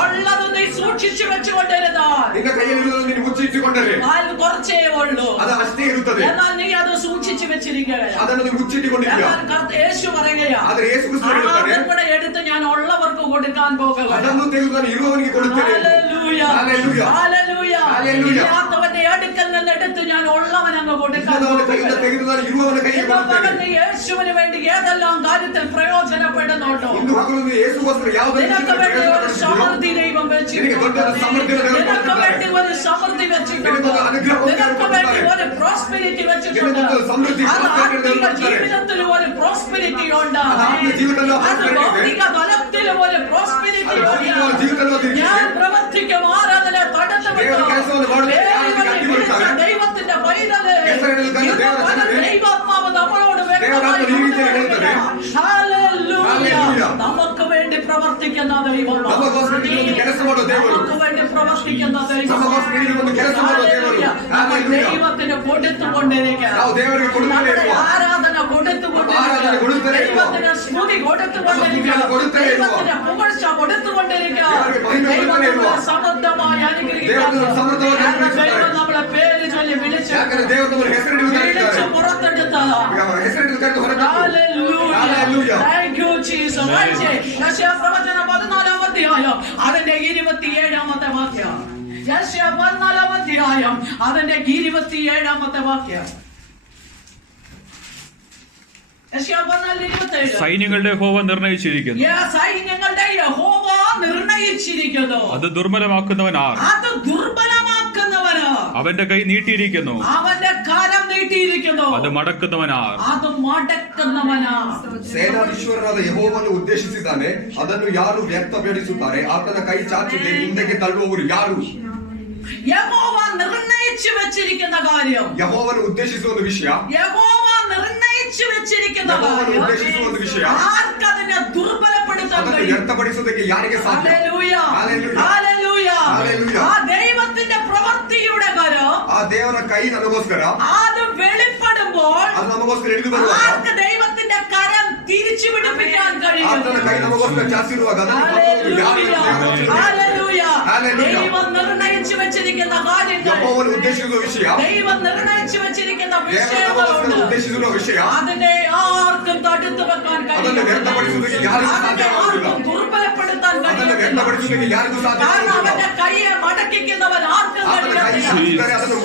ഉള്ളത് നീ സൂക്ഷിച്ചു വെച്ചുകൊണ്ടിരുന്നാൽ കുറച്ചേ ഉള്ളൂ. എന്നാൽ നീ അത് സൂക്ഷിച്ചു വെച്ചിരിക്കുകയാണ്. യേശു പറയുകയാണ്, എടുത്ത് ഞാൻ ഉള്ളവർക്ക് കൊടുക്കാൻ പോകുകയാണ്. ഇല്ലാത്തവന്റെ അടുക്കൽ നിന്ന് എടുത്ത് ഞാൻ ഉള്ളവൻ അങ്ങ് കൊടുക്കാൻ പോകുകയാണ്. യേശുവിന് വേണ്ടി ഏതെല്ലാം കാര്യത്തിൽ പ്രയോജനപ്പെടുന്നുണ്ടോ? നിനക്ക് വേണ്ടി ഒരു സമൃദ്ധി ദൈവം വെച്ചിട്ടുണ്ട്. നിനക്ക് വേണ്ടി ഒരു സമൃദ്ധി വെച്ചിട്ടുണ്ട്. നിനക്ക് വേണ്ടി ഒരു പ്രോസ്പെരിറ്റി വെച്ചിട്ടുണ്ട്. ജീവിതത്തിൽ ഒരു പ്രോസ്പെരിറ്റി ഉണ്ട്. ജീവിതത്തിലോ അത് ഭൗതിക ബലത്തിലും ഒരു പ്രോസ്പെരിറ്റി ഞാൻ പ്രവർത്തിക്കും ആരാധന ദൈവത്തിന്റെ പൈതല് ദൈവാത്മാവ് നമ്മളോട് നമുക്ക് വേണ്ടി പ്രവർത്തിക്കുന്ന ദൈവം നമുക്ക് വേണ്ടി പ്രവർത്തിക്കുന്ന ദൈവത്തിന് കൊടുത്തുകൊണ്ടിരിക്കുക ആരാധന കൊടുത്തുകൊണ്ടിരിക്കുക ദൈവത്തിന് സ്തുതി കൊടുത്തുകൊണ്ടിരിക്കുക ദൈവത്തിന് പുകഴ്ച കൊടുത്തുകൊണ്ടിരിക്കുക ദൈവം സമൃദ്ധമായി അനുഗ്രഹിക്കുക ദൈവം നമ്മളെ പേര് ചൊല്ലി വിളിച്ച് പുറത്തെടുത്ത താങ്ക് യു ജീസസ്. യെശയ്യാ പ്രവചനം 14-ാം അധ്യായം അതിന്റെ 27-ാമത്തെ വാക്യം. യെശയ്യാ 14-ാം അധ്യായം അതിന്റെ 27-ാമത്തെ വാക്യം. സൈന്യങ്ങളുടെ യഹോവ നിർണയിച്ചിരിക്കുന്നു, സൈന്യങ്ങളുടെ യഹോവ നിർണയിച്ചിരിക്കുന്നു. അത് ദുർബലമാക്കുന്നവനാർ, അത് ദുർബലമാക്കുന്നവന് അവന്റെ കൈ നീട്ടിയിരിക്കുന്നു, അവന്റെ കരം നീട്ടിയിരിക്കുന്നു. അത് മടക്കുന്നവനാർ, ಅದು ಮಡಕ್ಕನ್ನವನ. ಸೇನಾಧೀಶ್ವರನಾದ ಯೆಹೋವನು ಉದ್ದೇಶಿಸಿದ್ದಾನೆ, ಅದನ್ನು ಯಾರು ವ್ಯಕ್ತಪಡಿಸುತ್ತಾರೆ? ಆತನ ಕೈ ಚಾಚದೆ ಹಿಂದಕ್ಕೆ ತಳ್ಳುವವರು ಯಾರು? യഹോവ നിർണയിച്ചു വെച്ചിരിക്കുന്ന കാര്യം, ಯೆಹೋವನು ಉದ್ದೇಶಿಸುವ ಒಂದು ವಿಷಯ, യഹോവ നിർണയിച്ചു വെച്ചിരിക്കുന്ന ಯೆಹೋವನು ಉದ್ದೇಶಿಸುವ ಒಂದು ವಿಷಯ, ആർക്കതിനെ ദുർബലപ്പെടുത്താൻ ಅದನ್ನು കഴിയും? ವ್ಯಕ್ತಪಡಿಸುವುದಕ್ಕೆ ಯಾರಿಗೆ ಸಾಧ್ಯ? Hallelujah, hallelujah, hallelujah. ഹല്ലേലൂയ. ആ ദൈവത്തിന്റെ പ്രവൃത്തിയുടെ കരം, ಆ ದೇವರ ಕೈ ನಮಗೋಸ್ಕರ അത് വെളിപ്പെടുമ്പോൾ ಅದು ನಮಗೋಸ್ಕರ ಹಿಡಿದು ಬರುವಾಗ, ആർക്ക് ദൈവത്തിന്റെ കരം തിരിച്ചു പിടിപ്പിക്കാൻ കഴിയും? ಆತನ ಕೈ ನಮಗೋಸ್ಕರ ಚಾಚಿರುವಾಗ ദൈവം നിർണയിച്ചു വെച്ചിരിക്കുന്ന കാര്യങ്ങൾ, ಯೆಹೋವನು ಉದ್ದೇಶಿಸುವ ವಿಷಯ, ദൈവം നിർണയിച്ചു വെച്ചിരിക്കുന്ന ದೇವರು ಉದ್ದೇಶಿಸುವ ವಿಷಯ, അതിനെ ആർക്കും തടുത്തു വെക്കാൻ ಅದನ್ನು കഴിയും? ವ್ಯಕ್ತಪಡಿಸುವುದಕ್ಕೆ ಯಾರಿಗೂ ಸಾಧ್ಯವಾಗುವುದಿಲ್ಲ, ആർക്കും ദുർബലപ്പെടുത്താൻ ಅದನ್ನು കഴിയും? ವ್ಯಕ್ತಪಡಿಸುವುದಕ್ಕೆ ಯಾರಿಗೂ കാരണം ಸಾಧ್ಯವಾಗುವುದಿಲ್ಲ. അവന്റെ കൈയെ മടക്കിക്കുന്നവൻ ആർക്കും ಆತನ ಕೈ കഴിയില്ല. ಚಾಚಿದರೆ ಅದನ್ನು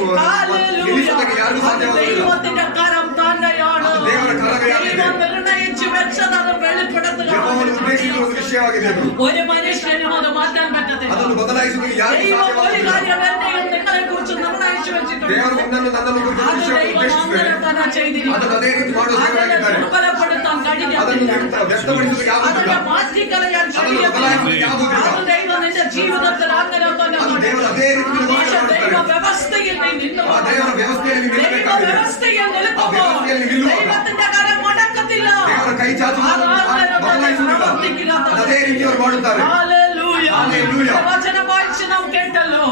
ನಿಲ್ಲಿಸುವುದಕ್ಕೆ ಯಾರಿಗೂ ಸಾಧ್ಯವಾಗುವುದಿಲ್ಲ. ദൈവത്തിന്റെ കരം തന്നെയാണ്. ಅದು ದೇವರ ಕರವೇ ദൈവം നിർണയിച്ചു വെച്ചത് അത് വെളിപ്പെടുത്തുക. ಯೆಹೋವನು ಉದ್ದೇಶಿಸುವ ಒಂದು ವಿಷಯವಾಗಿದೆ ಅದು. ഒരു മനുഷ്യനും അത് മാറ്റാൻ പറ്റത്തില്ല. ಅದನ್ನು ಬದಲಾಯಿಸುವುದಕ್ಕೆ ಯಾರಿಗೂ ദൈവം ഒരു ಸಾಧ್ಯವಾಗುವುದಿಲ್ಲ. കാര്യം എന്നെയും നിങ്ങളെ കുറിച്ച് നിർണയിച്ചു വെച്ചിട്ടുണ്ട്. ದೇವರು ನಿನ್ನನ್ನು ನನ್ನನ್ನು ಕುರಿತು അത് ವಿಷಯವನ್ನು ദൈവം ಉದ್ದೇಶಿಸಿದ್ದಾರೆ. അങ്ങനെ തന്നെ ചെയ്തിരിക്കുന്നു. ಅದನ್ನು ಅದೇ ರೀತಿ ಮಾಡುವ അതിനെ ದೇವರಾಗಿದ್ದಾರೆ. ദുർബലപ്പെടുത്താൻ ಅದನ್ನು കഴിയത്തില്ല. ವ್ಯಕ್ತಪಡಿಸುವುದಕ್ಕೆ ಆಗುವುದಿಲ್ಲ. അതിനെ മാറ്റിക്കളയാൻ ಅದನ್ನು കഴിയത്തില്ല. ಬದಲಾಯಿಸುವುದಕ್ಕೆ ಆಗುವುದಿಲ್ಲ. അത് ദൈവം നിന്റെ ജീവിതത്തിൽ അങ്ങനെ തന്നെ ಅದು ದೇವರು ಅದೇ ರೀತಿ പക്ഷേ ಮಾಡುತ್ತಾರೆ. ദൈവ വ്യവസ്ഥയിൽ നീ നിന്നു. ಆ ದೇವರ ವ್ಯವಸ್ಥೆಯಲ್ಲಿ ദൈവ ನಿಲ್ಲಬೇಕಾಗಿದೆ. വ്യവസ്ഥയിൽ ಆ നിൽക്കുമ്പോൾ ವ್ಯವಸ್ಥೆಯಲ್ಲಿ ನಿಲ್ಲುವಾಗ ദൈവത്തിന്റെ കരം മുടക്കത്തില്ല. ದೇವರ ಕೈ ಚಾಚುವುದು ಬದಲಾಯಿಸುವುದಿಲ್ಲ. ಅದು ಅದೇ ರೀತಿ ಅವರು ಮಾಡುತ್ತಾರೆ. ഹല്ലേലൂയ. ഹല്ലേലൂയ. വചനം വായിച്ച് നാം കേട്ടല്ലോ,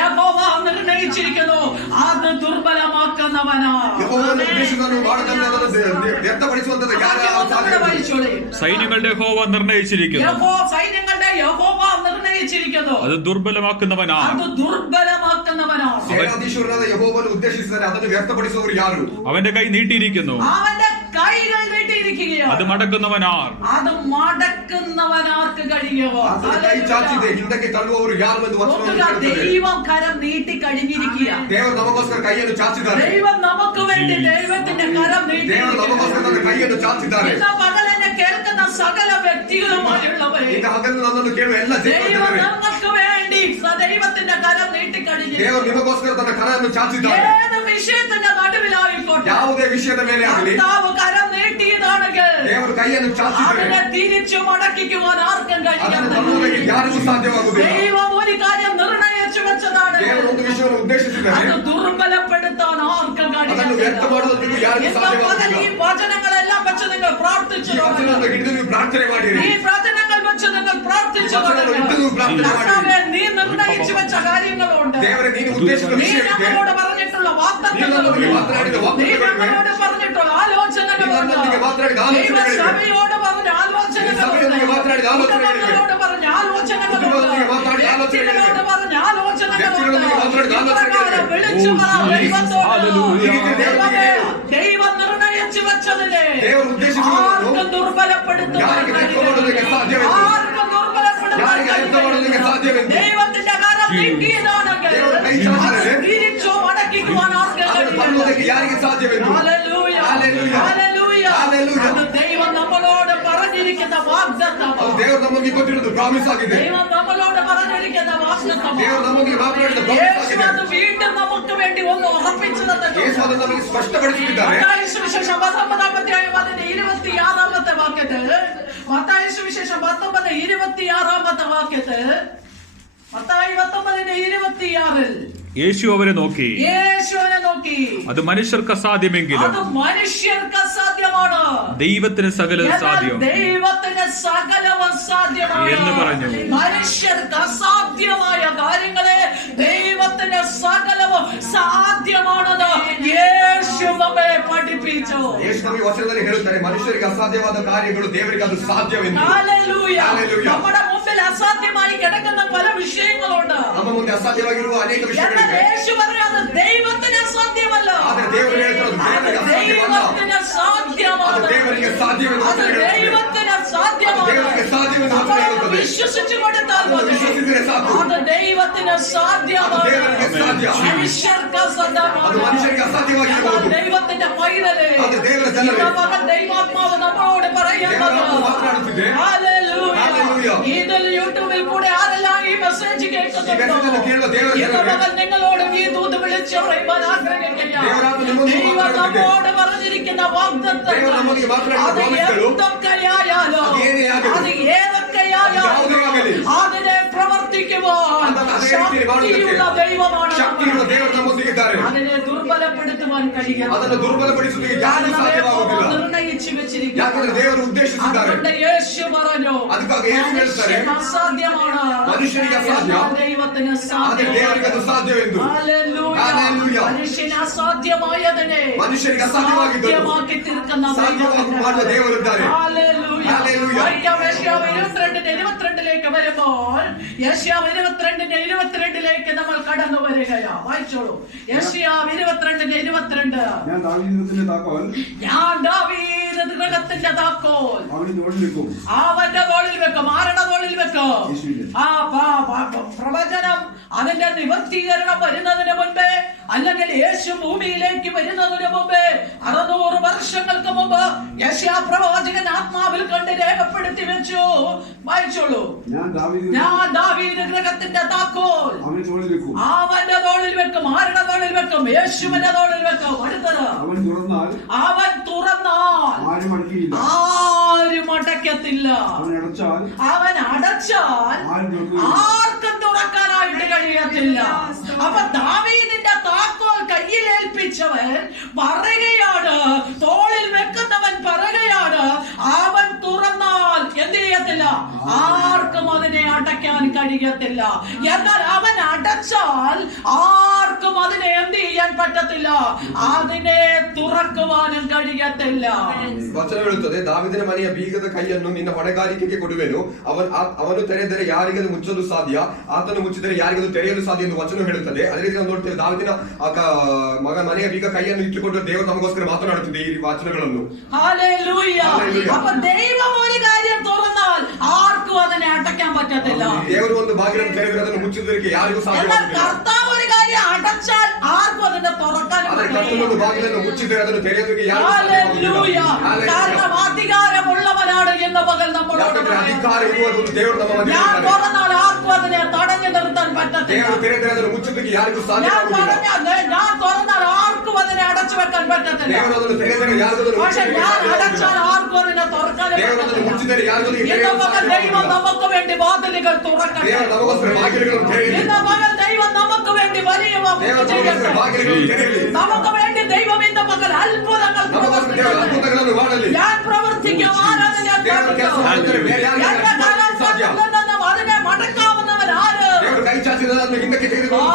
യഹോവ നിർണയിച്ചിരിക്കുന്നു, അത് ദുർബലമാക്കുന്നവനാ. ಯೆಹೋವನು ಉದ್ದೇಶಿಸುವುದನ್ನು ಮಾಡುವುದನ್ನು ಅದನ್ನು ವ್ಯಕ್ತಪಡಿಸುವಂತದ್ದು ಯಾರು ಸಾಧ್ಯ? വായിച്ചോളി. സൈന്യങ്ങളുടെ യഹോവ നിർണയിച്ചിരിക്കുന്നു, സൈന്യങ്ങളുടെ യഹോവ നിർണയിച്ചിരിക്കുന്നു, അത് ദുർബലമാക്കുന്നവനാർ, അത് ദുർബലമാക്കുന്നവനാ. ಸೇನಾಧೀಶ್ವರನಾದ ಯೆಹೋವನು ಉದ್ದೇಶಿಸಿದರೆ ಅದನ್ನು ವ್ಯಕ್ತಪಡಿಸುವವರು ಯಾರು? അവന്റെ കൈ നീട്ടിയിരിക്കുന്നു, അവന്റെ കൈകൾ നീട്ടിയിരിക്കുകയോ, അത് മടക്കുന്നവനാർ, അത് മടക്കുന്നവനാർക്ക് കഴിയുമോ? ಆತನ ಕೈ ಚಾಚಿದೆ ಹಿಂದಕ್ಕೆ ತಳ್ಳುವವರು ಯಾರು ಎಂದು ವಚನವನ್ನು ಹೇಳುತ್ತದೆ. ദൈവം കരം നീട്ടി കഴിഞ്ഞിരിക്കുക. ದೇವರು ನಮಗೋಸ್ಕರ ಕೈಯನ್ನು ಚಾಚಿದ್ದಾರೆ. ദൈവം നമുക്ക് വേണ്ടി ദൈവത്തിന്റെ കരം നീട്ടി. ದೇವರು ನಮಗೋಸ್ಕರ ತನ್ನ ಕೈಯನ್ನು ಚಾಚಿದ್ದಾರೆ. ഇന്ന് പകലെന്നെ കേൾക്കുന്ന സകല വ്യക്തികളുമായുള്ളവരെ ಈಗ ಹಗಲು ನನ್ನನ್ನು ಕೇಳುವ ಎಲ್ಲ ദൈവം ಜನರೇ, നമുക്ക് വേണ്ടി ദൈവത്തിന്റെ കരം നീട്ടി കഴിഞ്ഞു. ದೇವರು ನಿಮಗೋಸ್ಕರ ತನ್ನ ಕರವನ್ನು ಚಾಚಿದ್ದಾರೆ. ഏത് വിഷയത്തിന്റെ നടുവിലായിക്കോട്ടെ, ಯಾವುದೇ ವಿಷಯದ ಮೇಲೆ ಆಗಲಿ കർത്താവ് കരം നീട്ടിയതാണെങ്കിൽ ದೇವರು ಕೈಯನ್ನು ಚಾಚಿದ್ದಾರೆ. അതിനെ തിരിച്ചു മടക്കിക്കുവാൻ ആർക്കും ಅದನ್ನು ತರುವುದಕ್ಕೆ കഴിയില്ല. ಯಾರಿಗೂ ಸಾಧ್ಯವಾಗುವುದಿಲ್ಲ. ദൈവം ഒരു കാര്യം നിർണയിച്ചു വെച്ചതാണ്, ದೇವರು ಒಂದು ವಿಷಯವನ್ನು ಉದ್ದೇಶಿಸಿದ್ದಾರೆ. അത് ദുർബലപ്പെടുത്താൻ ആർക്കും ಅದನ್ನು ವ್ಯಕ್ತ കഴിയില്ല. ಮಾಡುವುದಕ್ಕೆ ಯಾರಿಗೂ ഇന്ന് പകൽ ಸಾಧ್ಯವಾಗುವುದಿಲ್ಲ. ഈ വചനങ്ങളെല്ലാം വെച്ച് നിങ്ങൾ പ്രാർത്ഥിച്ചു ಈ ವಚನವನ್ನು ಹಿಡಿದು ನೀವು ಪ್ರಾರ್ಥನೆ ಮಾಡಿರಿ. ഈ വചനങ്ങൾ വെച്ച് നിങ്ങൾ പ്രാർത്ഥിച്ചു വചനങ്ങൾ ಹಿಡಿದು ನೀವು ಪ್ರಾರ್ಥನೆ ಮಾಡಿರಿ. കർത്താവേ, നീ നിർണയിച്ചു വെച്ച കാര്യങ്ങളുണ്ട്, ದೇವರೇ ನೀನು ಉದ್ದೇಶಿಸಿದ നീ ವಿಷಯವಿದೆ. ഞങ്ങളോട് പറഞ്ഞിട്ടുള്ള ನೀನು ನಮ್ಮೊಂದಿಗೆ ಮಾತನಾಡಿದ വാഗ്ദത്തങ്ങളുണ്ട്, നീ ವಾಗ್ದಾನಗಳಿವೆ. ഞങ്ങളോട് പറഞ്ഞിട്ടുള്ള ആലോചനകളുണ്ട്, നീ ನಮ್ಮೊಂದಿಗೆ ಮಾತನಾಡಿದ ಆಲೋಚನೆಗಳಿವೆ. സഭയോട് പറഞ്ഞ ആലോചനകളുണ്ട്, സഭയോടൊന്നിಗೆ മാതനാಡಿದ ആലോചನೆಗಳಿವೆ. കുടുംബങ്ങളോട് പറഞ്ഞ ആലോചനകളുണ്ട്, കുടുംബങ്ങളോടൊന്നിಗೆ മാതനാಡಿದ ആലോചನೆಗಳಿವೆ. വ്യക്തികളോട് പറഞ്ഞ ആലോചനകളുണ്ട്. വ്യക്തികളോടൊന്നിಗೆ മാതനാಡಿದ ആലോചನೆಗಳಿವೆ. ഇപ്രകാരം വിളിച്ചു പറ ദൈവത്തോട്, ഹല്ലേലൂയ. ദൈവമേ, ദൈവം നിർണയിച്ചു വെച്ചതിനെ ದೇವರು ಉದ್ದೇಶಿಸಿರುವುದನ್ನು ആർക്കും ദുർബലപ്പെടുത്തുവാൻ ಯಾರಿಗೆ ವ್ಯಕ್ತಪಡಿಸುವುದಕ್ಕೆ ಸಾಧ್ಯವಿಲ್ಲ. ആർക്കും ദുർബലപ്പെടുത്താൻ ಯಾರಿಗೆ ವ್ಯಕ್ತಪಡಿಸುವುದಕ್ಕೆ ಸಾಧ್ಯವಿಲ್ಲ. ദൈവത്തിന്റെ കരം നീട്ടിയതാണെങ്കിൽ ದೇವರು ಕೈ ಚಾಚಿದರೆ അത് തിരിച്ചു മടക്കിക്കുവാൻ ആർക്കും ಅದನ್ನು ತರುವುದಕ್ಕೆ കഴിയില്ല. ಯಾರಿಗೆ ಸಾಧ್ಯವಿಲ್ಲ. ഹല്ലേലൂയ. ഹല്ലേലൂയ. ഹല്ലേലൂയ. ഹല്ലേലൂയ. അത് ദൈവം നമ്മളോട് പറഞ്ഞിരിക്കുന്ന വാഗ്ദത്തം. ಅದು ದೇವರು ನಮಗೆ ಕೊಟ್ಟಿರುವುದು ಪ್ರಾಮಿಸ್ ಆಗಿದೆ. ദൈവം നമ്മളോട് പറഞ്ഞിരിക്കുന്ന വാഗ്ദത്തം. ದೇವರು ನಮಗೆ ಮಾತನಾಡಿದ ಪ್ರಾಮಿಸ್ യേശു ಆಗಿದೆ. അത് വീണ്ടും നമുക്ക് വേണ്ടി ഒന്ന് ഉറപ്പിച്ചു തന്നിട്ടുണ്ട്. ಯೇಸು ಅದನ್ನು ನಮಗೆ ಸ್ಪಷ್ಟಪಡಿಸಿದ್ದಾರೆ. മത്തായി സുവിശേഷം 19-ാം അധ്യായം അതിന്റെ 26-ാമത്തെ വാക്യത്തിൽ മത്തായി സുവിശേഷം 19:26 വാക്യത്തിൽ, മത്തായി 19:26 യേശു അവരെ നോക്കി, യേശുവിനെ നോക്കി, അത് മനുഷ്യർക്ക് അസാധ്യമെങ്കിലും അത് മനുഷ്യർക്ക് അസാധ്യമാണ്, ദൈവത്തിന് സകലവും സാധ്യം ദൈവത്തിന് സകലവും സാധ്യമാണ് എന്ന് പറഞ്ഞു. മനുഷ്യർക്ക് അസാധ്യമായ കാര്യങ്ങളെ ദൈവത്തിന് സകലവും സാധ്യമാണെന്ന് യേശു നമ്മെ പഠിപ്പിച്ചു. യേശು ನಮಗೆ ವಚನದಲ್ಲಿ ಹೇಳುತ್ತಾರೆ, ಮನುಷ್ಯರಿಗೆ ಅಸಾಧ್ಯವಾದ ಕಾರ್ಯಗಳು ದೇವರಿಗೆ ಅದು ಸಾಧ್ಯವೆಂದು. ഹല്ലേലൂയ. ഹല്ലേലൂയ. നമ്മുടെ മുമ്പിൽ അസാധ്യമായി കിടക്കുന്ന പല വിഷയങ്ങളുണ്ട്. ನಮ್ಮ ಮುಂದೆ ಅಸಾಧ್ಯವಾಗಿರುವ ಅನೇಕ ವಿಷಯಗಳಿವೆ. യേശു പറയുന്നത് ദൈവത്തിന് അസാധ്യമല്ല. ಆದರೆ ದೇವರು ಹೇಳ್ತಾರೆ ದೇವರಿಗೆ ಅಸಾಧ್ಯವಲ್ಲ. ദൈവത്തിന് സാധ്യമാണ്. ಅದು ದೇವರಿಗೆ ಸಾಧ್ಯವೆಂದು അത് ಹೇಳುತ್ತಾರೆ. ദൈവത്തിന് സാധ്യമാണ്. ದೇವರಿಗೆ ಸಾಧ್ಯವೆಂದು അപ്പോൾ ಹೇಳುತ್ತದೆ. വിശ്വസിച്ചു കൊടുത്താൽ മതി. ವಿಶ್ವಸಿಸಿದರೆ ಸಾಕು. അത് ദൈവത്തിന് സാധ്യമാണ്. ದೇವರಿಗೆ ಸಾಧ್ಯ. മനുഷ്യർക്ക് അസാധ്യമാണ്. ಅದು ಮನುಷ್ಯರಿಗೆ ಅಸಾಧ್ಯವಾಗಿರಬಹುದು. ദൈവത്തിന്റെ പൈതലേ, ಅದು ದೇವರ ಜನರೇ. ഇന്ന് പകൽ ദൈവാത്മാവ് നമ്മോട് പറയുന്നത്, ದೇವರಾತ್ಮ ಮಾತನಾಡುತ್ತಿದೆ. ഹല്ലേലൂയ. ഹല്ലേലൂയ. ഇതിൽ യൂട്യൂബിൽ കൂടെ ആരെല്ലാം ഈ മെസ്സേജ് ಈ ಮೆಸೇಜ್ ಅನ್ನು കേൾക്കുന്നുണ്ടോ, ಕೇಳುವ ದೇವರ ഇന്ന് ಜನರೇ, പകൽ നിങ്ങളോട് ഈ ദൂത് വിളിച്ചു പറയുവാൻ ആഗ്രഹിക്കുകയാണ്. ದೇವರಾತ್ಮ ನಿಮ್ಮೊಂದಿಗೆ ദൈവം ಮಾತನಾಡುತ್ತಿದೆ. നമ്മോട് പറഞ്ഞിരിക്കുന്ന വാഗ്ദത്തങ്ങൾ, ದೇವರು ನಮ್ಮೊಂದಿಗೆ ಮಾತನಾಡಿದ അത് ವಾಗ್ದಾನಗಳು, എന്തൊക്കെയായാലും, ಅದು ಏನೇ ಆಗಲಿ, അത് ഏതൊക്കെയായാലും, ಅದು ಯಾವುದೇ ಆಗಲಿ, അതിനെ പ്രവർത്തിക്കുവാൻ ಅದನ್ನು ಅದೇ ರೀತಿಯಲ್ಲಿ ಮಾಡುವುದಕ್ಕೆ ശക്തിയുള്ള ദൈവമാണ്. ಶಕ್ತಿಯುಳ್ಳ ದೇವರು ನಮ್ಮೊಂದಿಗಿದ್ದಾರೆ. അതിനെ ദുർബലപ്പെടുത്തുവാൻ കഴിയും. ಅದನ್ನು ದುರ್ಬಲಪಡಿಸುವುದಕ್ಕೆ ಯಾರಿಗೂ ಸಾಧ್ಯವಾಗುವುದಿಲ್ಲ. നിർണയിച്ചു വെച്ചിരിക്കുന്നു. ಯಾಕಂದ್ರೆ ದೇವರು ಉದ್ದೇಶಿಸಿದ್ದಾರೆ. അതുകൊണ്ട് യേശു പറഞ്ഞു, ಅದಕ್ಕಾಗಿ യേശು ಹೇಳ್ತಾರೆ, മനുഷ്യന് അസാധ്യമാണ്, ಮನುಷ್ಯನಿಗೆ ಅಸಾಧ್ಯ, എന്നാൽ ദൈവത്തിന് ಆದರೆ ದೇವರಿಗೆ ಅದು ಸಾಧ್ಯವೆಂದು. ഹല്ലേലൂയ. ഹല്ലേലൂയ. മനുഷ്യന് അസാധ്യമായതിനെ ಮನುಷ್ಯನಿಗೆ ಅಸಾಧ್ಯವಾಗಿದ್ದದ್ದು സാധ്യമാക്കി തീർക്കുന്ന ಸಾಧ್ಯವಾಗಿ ಮಾಡುವ ದೇವರಿದ್ದಾರೆ. ഹല്ലേലൂയ. ഹല്ലേലൂയ. വായിക്കാം യെശയ്യാവ് 22:22 വരുമ്പോൾ, യെശയ്യാവ് 22:22 നമ്മൾ കടന്നു വരികയാ. വായിച്ചോളൂ. യെശയ്യാവ് 22:22. ഞാൻ ദാവീദിന്റെ താക്കോൽ ഞാൻ ദാവീദ് ഗൃഹത്തിന്റെ താക്കോൽ അവന് തോളിൽ വെക്കും. അവന്റെ തോളിൽ വെക്കും. ആരുടെ തോളിൽ വെക്കും? യേശുവിന്റെ. ആ പ്രവചനം അതിന്റെ നിവർത്തീകരണം വരുന്നതിന് മുൻപേ, അല്ലെങ്കിൽ യേശു ഭൂമിയിലേക്ക് വരുന്നതിന് മുമ്പേ 600 വർഷങ്ങൾക്ക് മുമ്പ് യെശയ്യാ പ്രവാചകൻ ആത്മാവിൽ കണ്ട് രേഖപ്പെടുത്തി വെച്ചു. വായിച്ചോളൂ. ഞാൻ ദാവീദ് ഗൃഹത്തിന്റെ താക്കോൽ അവന് തോളിൽ വെക്കും. അവന്റെ തോളിൽ വെക്കും. ആരുടെ തോളിൽ വെക്കും? യേശുവിന്റെ തോളിൽ വെക്കും. അടുത്തത്, അവൻ തുറന്നാൽ ആരും അടക്കിയില്ല. ആരും അടയ്ക്കത്തില്ല. അവൻ അടച്ചാൽ ആർക്കും തുറക്കാനായിട്ട് കഴിയത്തില്ല. അപ്പൊ ദാവീദിന്റെ താക്കോൽ കയ്യിലേൽപ്പിച്ചവൻ പറയുകയാണ്, തോളിൽ വെക്കുന്നവൻ പറയുകയാണ്, അവൻ തുറന്നാൽ എന്ത് ചെയ്യത്തില്ല? ആർക്കും അതിനെ അടയ്ക്കാൻ കഴിയത്തില്ല. എന്നാൽ അവൻ അടച്ചാൽ ആർക്കും അതിനെ എന്ത് ചെയ്യാൻ പറ്റത്തില്ല? അതിനെ തുറക്കുവാനും കഴിയത്തില്ല. ವಚನ ಹೇಳುತ್ತದೆ, ದಾವೀದನ ಮನೆಯ ಬೀಗದ ಕೈಯನ್ನು ನಿನ್ನ ಹೊಣೆಗಾರಿಕೆಗೆ ಕೊಡುವೆನು. ಅವನು ತೆರೆದರೆ ಯಾರಿಗದು ಮುಚ್ಚಲು ಸಾಧ್ಯ, ಆತನು ಮುಚ್ಚಿದರೆ ಯಾರಿಗದು ತೆರೆಯಲು ಸಾಧ್ಯ ಎಂದು ವಚನ ಹೇಳುತ್ತದೆ. ಅದೇ ರೀತಿ ನಾವು ನೋಡ್ತೇವೆ, ದಾವೀದನ ಮನೆಯ ಬೀಗ ಕೈಯನ್ನು ಇಟ್ಟುಕೊಂಡು ದೇವರು ನಮಗೋಸ್ಕರ ಮಾತನಾಡುತ್ತಿದೆ ಈ ವಚನಗಳನ್ನು. ഹല്ലേലൂയ. അപ്പൊ ദൈവം ഒരു കാര്യം തുറന്നാൽ ആർക്കും അതിനെ അടയ്ക്കാൻ പറ്റത്തില്ല. ದೇವರು ಒಂದು ಬಾಗಿಲನ್ನು ತೆರೆದರೆ ಅದನ್ನು ಮುಚ್ಚುವುದಕ್ಕೆ ಯಾರಿಗೂ എന്നാൽ ಸಾಧ್ಯವಾಗುತ್ತಿಲ್ಲ. കർത്താവ് ഒരു കാര്യം അടച്ചാൽ ആർക്കും അതിനെ തുറക്കാൻ ಆದರೆ ಕರ್ತನು ಒಂದು ಬಾಗಿಲನ್ನು ಮುಚ್ಚಿದರೆ ಅದನ್ನು ತೆರೆಯುವುದಕ್ಕೆ ಯಾರಿಗೂ ഹല്ലേലൂയ. ಸಾಧ್ಯವಾಗುತ್ತಿಲ್ಲ. കാരണം അധികാരമുള്ളവനാണ് എന്ന് പകൽ നമ്മളോട് ಯಾಕಂದ್ರೆ ಅಧಿಕಾರ ಇರುವುದು ದೇವರು ನಮ್ಮ ಮಧ್ಯೆ ഞാൻ ಇದ್ದಾನೆ. തുറന്നാൽ ആർക്കും അതിനെ തടഞ്ഞു നിർത്താൻ പറ്റത്തില്ല. ದೇವರು ತೆರೆದರೆ ಅದನ್ನು ಮುಚ್ಚುವುದಕ್ಕೆ ಯಾರಿಗೂ ഞാൻ ಸಾಧ್ಯವಾಗುತ್ತಿಲ್ಲ. തുറന്നാൽ ആർക്കും അതിനെ അടച്ചു വെക്കാൻ പറ്റത്തില്ല. ದೇವರು ಅದನ್ನು ತೆರೆದರೆ ಯಾರಿಗೂ ಅದನ್ನು പക്ഷെ ಮುಚ್ಚುವುದಕ್ಕೆ ഞാൻ ಸಾಧ್ಯವಾಗುತ್ತಿಲ್ಲ. അടച്ചാൽ ആർക്കും അതിനെ തുറക്കാൻ ದೇವರು ಅದನ್ನು ಮುಚ್ಚಿದರೆ ಯಾರಿಗೂ ಅದನ್ನು ഇന്ന് ತೆರೆಯಲು പകൽ ദൈവം ಸಾಧ್ಯವಾಗುತ್ತಿಲ್ಲ. നമുക്ക് വേണ്ടി വാതിലുകൾ തുറക്കട്ടെ. ದೇವರು ನಮಗೋಸ್ಕರ ಬಾಗಿಲುಗಳನ್ನು ತೆರೆಯಲಿ. ഇന്ന് പകൽ ദൈവം നമുക്ക് വേണ്ടി വലിയ ದೇವರು ನಮಗೋಸ್ಕರ ಬಾಗಿಲುಗಳನ್ನು ತೆರೆಯಲಿ. നമുക്ക് വേണ്ടി ദൈവം ഇന്ന് പകൽ അത്ഭുതങ്ങൾ ನಮಗೋಸ್ಕರ ದೇವರು ಅದ್ಭುತಗಳನ್ನು ಮಾಡಲಿ. ഞാൻ പ്രവർത്തിക്കും. ആരാണ് ഞാൻ ದೇವರು ಕೆಲಸ ಮಾಡಿದರೆ ಬೇರೆ ಯಾರಿಗೂ ಸಾಧ್ಯ. അതിനെ മടക്കാവുന്നവൻ ആര്? ದೇವರು ಕೈ ಚಾಚಿದದನ್ನು ಹಿಂದಕ್ಕೆ ತೆಗೆದುಕೊಂಡು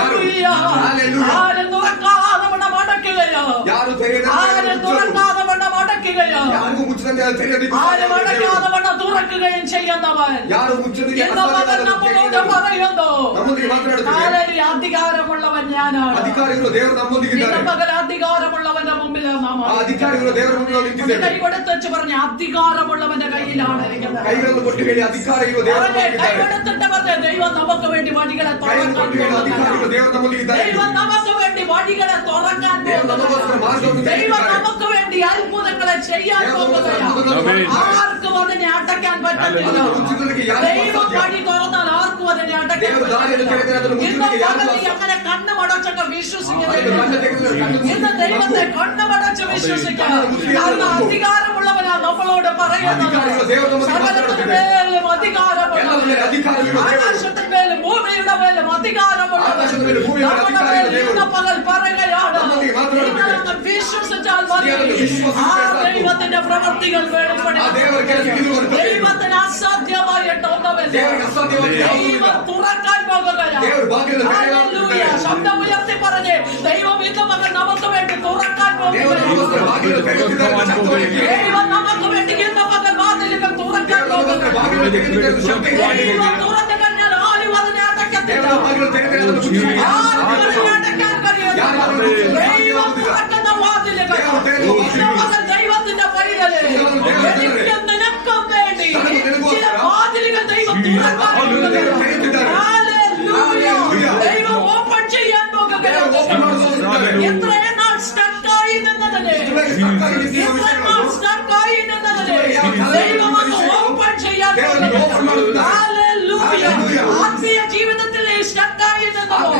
ಯಾರು? ഹല്ലേലൂയ. ಹಲ್ಲೆಲೂಯಾ. ആരും തുറക്കാതെ വണ്ണം അടയ്ക്കുകയോ, ಯಾರು ತೆರೆಯದಂತೆ ആരും തുറക്കാതെ വണ്ണം അടയ്ക്കുകയോ, ಯಾರಿಗೂ ಮುಚ್ಚದಂತೆ ಅದು ತೆರೆಯಲಿಕ್ಕೆ ആരും ಸಾಧ್ಯವಿಲ್ಲ. അടയ്ക്കാതെ വണ്ണം തുറക്കുകയും ചെയ്യുന്നവൻ ಯಾರು ಮುಚ್ಚದಿಗೆ ഇന്ന് പകൽ നമ്മളോട് പറയുന്നു, ನಮ್ಮೊಂದಿಗೆ ಮಾತನಾಡುತ್ತಿದೆ. ഹല്ലേലൂയ. അധികാരമുള്ളവൻ ഞാനാണ്. ಅಧಿಕಾರಿಗಳು ದೇವರು ഇന്ന് ನಮ್ಮೊಂದಿಗಿದ್ದಾರೆ. പകൽ അധികാരമുള്ളവന്റെ മുമ്പിലാണ് നാം ಆ ಅಧಿಕಾರಿಗಳು ದೇವರ ಮುಂದೆ ನಾವು ನಿಂತಿದ್ದೇವೆ. കൈ കൊടുത്ത് വെച്ച് പറഞ്ഞ അധികാരമുള്ളവന്റെ കയ്യിലാണ് ഇരിക്കുന്നത്. ಕೈಗಳನ್ನು ಕೊಟ್ಟು ಹೇಳಿ ಅಧಿಕಾರಿಗಳು ದೇವರ അവന്റെ കൈ ನಮ್ಮೊಂದಿಗಿದ್ದಾರೆ. കൊടുത്തിട്ട് പറഞ്ഞ ദൈവം നമുക്ക് വേണ്ടി വഴികളെ ಕೈಯನ್ನು തുറക്കാൻ ಕೊಟ್ಟು ಹೇಳಿ ಅಧಿಕಾರಿಗಳು പോകുന്നതാണ്. ದೇವರು ನಮ್ಮೊಂದಿಗಿದ್ದಾರೆ. ദൈവം നമുക്ക് വേണ്ടി വഴികളെ തുറക്കാൻ ದೇವರು ನಮಗೋಸ್ಕರ പോകുന്നതാണ്. ಮಾರ್ಗವನ್ನು ദൈവം ತೆರೆದಿದ್ದಾರೆ. നമുക്ക് വേണ്ടി അത്ഭുതങ്ങളെ ചെയ്യാൻ പോകുന്നതാണ്. ആർക്കും അതിനെ അടയ്ക്കാൻ പറ്റത്തില്ല. ಅದನ್ನು ಮುಚ್ಚುವುದಕ್ಕೆ ಯಾರಿಗೂ ദൈവം ಸಾಧ್ಯ. വഴി തുറന്നാൽ ആർക്കും അതിനെ അടയ്ക്കാൻ ದೇವರು ದಾರಿಯನ್ನು ತೆರೆದರೆ ಅದನ್ನು ഇന്ന് ಮುಚ್ಚುವುದಕ್ಕೆ ಯಾರಿಗೂ പകൽ നീ ಸಾಧ್ಯ. അങ്ങനെ കണ്ണുമടച്ചൊക്കെ ಅದನ್ನು വിശ്വസിക്കുന്നില്ല. ಕಣ್ಣು ತೆಗೆದರೆ ಕಣ್ಣು ഇന്ന് ദൈവത്തെ കണ്ണുമടച്ച് വിശ്വസിക്കണം. കാരണം അധികാരമുള്ളവനാ നമ്മളോട് പറയുന്നത് സകലത്തിന്മേലും അധികാരമുള്ളത്, ആകാശത്തിന്മേലും ഭൂമിയുടെ മേലും അധികാരമുള്ളത് നമ്മുടെ മേൽ ഇന്ന് പകൽ പറയുകയാണ്. നിങ്ങൾ വിശ്വസിച്ചാൽ മതി, ആ ദൈവത്തിന്റെ പ്രവൃത്തികൾ വെളിപ്പെടും. ദൈവത്തിന് അസാധ്യമായിട്ട് ഒന്നുമില്ല. ദൈവം തുറക്കാൻ പോകുകയാണ്. ഹല്ലേലൂയ. ശബ്ദം ഉയർത്തി പറഞ്ഞേ, ദൈവം ഇന്ന് മകൻ നമുക്ക് വേണ്ടി തുറക്കാൻ പോകുകയാണ്. ദൈവം നമുക്ക് വേണ്ടി ഇന്ന് മകൻ വാതിലുകൾ തുറക്കാൻ പോകുകയാണ്. ദൈവം തുറന്നു കഴിഞ്ഞാൽ ആരും അതിനെ അടയ്ക്കത്തില്ല. ആരും അതിനെ അടയ്ക്കാൻ കഴിയില്ല. ദൈവം തുറക്കുന്ന വാതിലുകൾ ഇന്ന് മകൻ ദൈവത്തിന്റെ പൈതലേ, എനിക്കും നിനക്കും വേണ്ടി ചില വാതിലുകൾ ദൈവം തുറക്കാൻ പോകുകയാണ്. ഹല്ലേലൂയ. ദൈവം ഓപ്പൺ ചെയ്യാൻ പോകുകയാണ്. എത്രയും നാൾ സ്റ്റക്കായി നിന്നതിനെ, എത്രയും നാൾ സ്റ്റക്കായി നിന്നതിനെ ദൈവം അത് ഓപ്പൺ ചെയ്യാൻ പോകുകയാണ്. ഹല്ലേലൂയ. ആത്മീയ ജീവിതത്തിൽ സ്റ്റക്കായി നിന്നതോ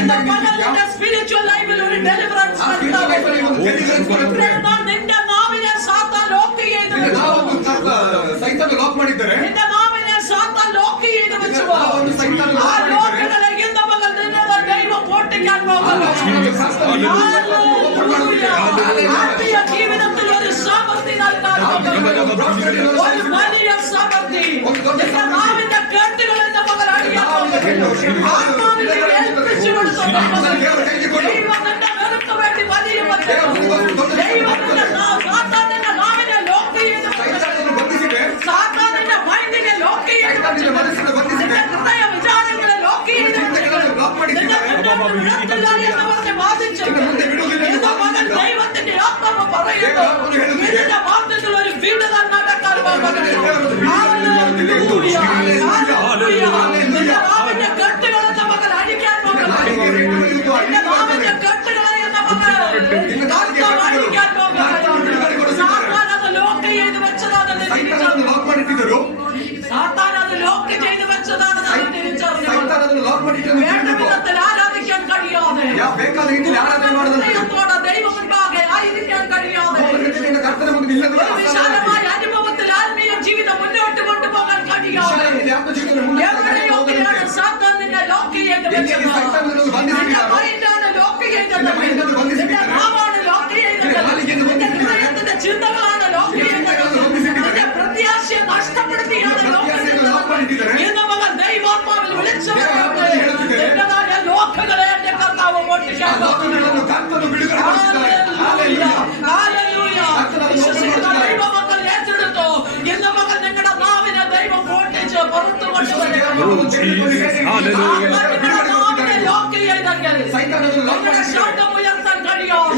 ഇന്ന് പകലിന്റെ സ്പിരിച്വൽ ലൈഫിൽ ഒരു ഡെലിവറൻസ് നിന്റെ നാവിനെ സാത്താൻ ലോക്ക് ചെയ്ത് വെച്ചു. നിന്റെ നാവിനെ സാത്താൻ ലോക്ക് ചെയ്ത് വെച്ചു. ആ ലോക്കുകളെ ഇന്ന് പകൽ നിന്നെ ദൈവം പൊട്ടിക്കാൻ പോകുന്നു. ആത്മീയ ജീവിതത്തിൽ ഒരു സമൃദ്ധി നൽകാൻ പോകുന്നു. ഒരു വലിയ സമൃദ്ധി നിന്റെ നാവിന്റെ കേട്ടുകൾ എന്ന പകൽ അടിയാൻ പോകുന്നു. ആത്മാവിനെ ഏൽപ്പിച്ചു കൊടുത്തു. ദൈവം നിന്റെ നിനക്ക് വേണ്ടി വലിയ ദൈവം നിന്റെ സാത്താന്റെ നാവിനെ ലോക്ക് ചെയ്ത് സാത്താന്റെ മൈൻഡിനെ ലോക്ക് ചെയ്ത് നിന്റെ ഹൃദയ വിചാരങ്ങളെ ലോക്ക് ചെയ്ത് ദൈവത്തിന്റെ ആത്മാവ് പറയുന്നു ഇതിന്റെ മാർഗത്തിൽ ഒരു വിടുതൽ നടക്കാൻ നിന്റെ നാവിന്റെ കെട്ടുകൾ എന്ന മകൾ അടിക്കാൻ പോകുന്നു. നിന്റെ നാവിന്റെ കെട്ടുകളെ എന്ന മകൾ അടിക്കാൻ പോകുന്നു. സാത്താൻ അത് ലോക്ക് ചെയ്ത് വെച്ചതാണെന്ന് തിരിച്ചറിഞ്ഞു. സാത്താൻ അത് ലോക്ക് ചെയ്ത് വെച്ചതാണെന്ന് തിരിച്ചറിഞ്ഞു. വേണ്ട വിധത്തിൽ ആരാധിക്കാൻ കഴിയാതെ, ദൈവത്തോടെ ദൈവം മുൻപാകെ ആയിരിക്കാൻ കഴിയാതെ, വിശാലമായ അനുഭവത്തിൽ ആത്മീയ ജീവിതം മുന്നോട്ട് കൊണ്ടുപോകാൻ കഴിയാതെ എവിടെയൊക്കെയാണ് സാത്താൻ നിന്നെ ലോക്ക് ചെയ്ത് വെച്ചത്. നിന്റെ മൈൻഡാണ് ലോക്ക് ചെയ്തത്. നിന്റെ നാവാണ് ലോക്ക് ചെയ്തത്. നിന്റെ ഹൃദയത്തിന്റെ ചിന്തകളാണ് ലോക്ക് ചെയ്തത്. നിന്റെ പ്രത്യാശയെ നഷ്ടപ്പെടുത്തിയാണ് ലോക്ക് ചെയ്തത്. ഇന്ന് മകൻ ദൈവാത്മാവിൽ വിളിച്ചവരുണ്ട്. നിന്റേതായ ലോക്കുകളെ എന്റെ കർത്താവ് പൊട്ടിക്കാൻ പോകുന്നു. ഹല്ലേലൂയ. ഹല്ലേലൂയ. വിശ്വസിക്കുന്ന ദൈവമക്കൾ ഏറ്റെടുത്തോ. ഇന്ന് മകൻ നിങ്ങളുടെ നാവിനെ ദൈവം പൊട്ടിച്ച് പുറത്തു കൊണ്ടുവരുന്നു. നിങ്ങളുടെ നാവിനെ ലോക്ക് ചെയ്തെങ്കിൽ നിങ്ങളുടെ ശബ്ദം ഉയർത്താൻ കഴിയാതെ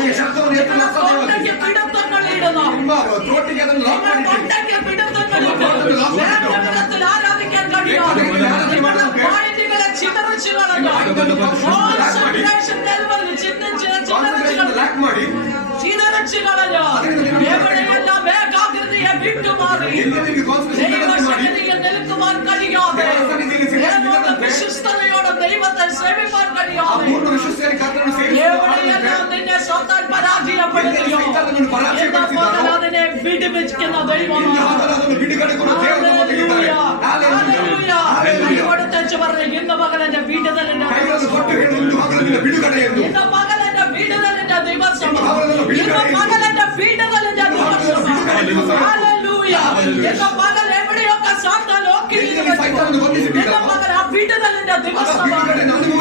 നിങ്ങളുടെ തൊണ്ടയ്ക്ക് പിടുത്തങ്ങൾ ഇടുന്നു. തൊണ്ടയ്ക്ക് പിടുത്തങ്ങൾ ഇടുന്നു. വേണ്ടവിധത്തിൽ ആരാധിക്കാൻ കഴിയാതെ നിങ്ങളുടെ മൈൻഡുകളെ ചിതറിച്ചു കളഞ്ഞു. കോൺസെൻട്രേഷൻ ലെവലിൽ ചിതറിച്ചു കളഞ്ഞു. എവിടെയെല്ലാം ഏകാഗ്രതയെ വിട്ടുമാറി ദൈവശക്തിയിൽ നിൽക്കുവാൻ കഴിയാതെ, വിശ്വസ്തയോടെ ദൈവത്തെ സേവിക്കാൻ കഴിയാതെ, എവിടെയെല്ലാം നിന്നെ സ്വന്തം പരാജയപ്പെടുകയോ അതിനെ വിടുവിക്കുന്ന ദൈവമാണ്. കൊടുത്തു പറഞ്ഞു ഇന്ന് പകലെന്റെ വിടുതലിന്റെ ഇന്ന് പകലെന്റെ വിടുതലിന്റെ ദിവസമാണ്. ഇന്ന് പകലെന്റെ വിടുതലിന്റെ ദിവസമാണ്. ഹല്ലേലൂയ. ഇന്ന് പകൽ എവിടെയൊക്കെ സാത്താൻ ലോക്ക് ചെയ്ത് ഇന്ന് പകൽ ആ വിടുതലിന്റെ ദിവസമാണ്.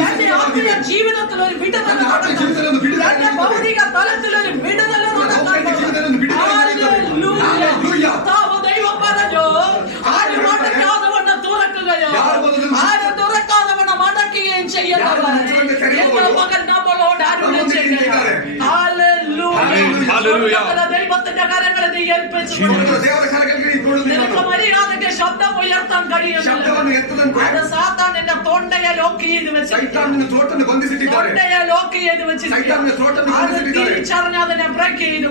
എന്റെ ആത്മീയ ജീവിതത്തിൽ ഒരു വിടുതൽ നടക്കും. എന്റെ ഭൗതിക തലത്തിൽ ഒരു വിടുതൽ നടക്കും. ഹല്ലേലൂയ. ദൈവം പറഞ്ഞു ആരും അടയ്ക്കാതെ വണ്ണം തുറക്കുകയോ ആരും തുറക്കാതെ വണ്ണം അടയ്ക്കുകയും ചെയ്യുന്നവർ എന്റെ മകൻ നമ്മളോട് അരുളി ചെയ്യുകയാണ്. ഹല്ലേലൂയ. ദൈവത്തിന്റെ കരങ്ങളെ നീ ഏൽപ്പിച്ചു നിനക്ക് മര്യാദയ്ക്ക് ശബ്ദം ഉയർത്താൻ കഴിയുന്നില്ല. അത് സാത്താൻ നിന്റെ തൊണ്ടയെ ലോക്ക് ചെയ്ത് വെച്ചിരിക്കുന്നു. തൊണ്ടയെ ലോക്ക് ചെയ്ത് വെച്ചിരിക്കുന്നു. അത് തിരിച്ചറിഞ്ഞ് അതിനെ ബ്രേക്ക് ചെയ്ത്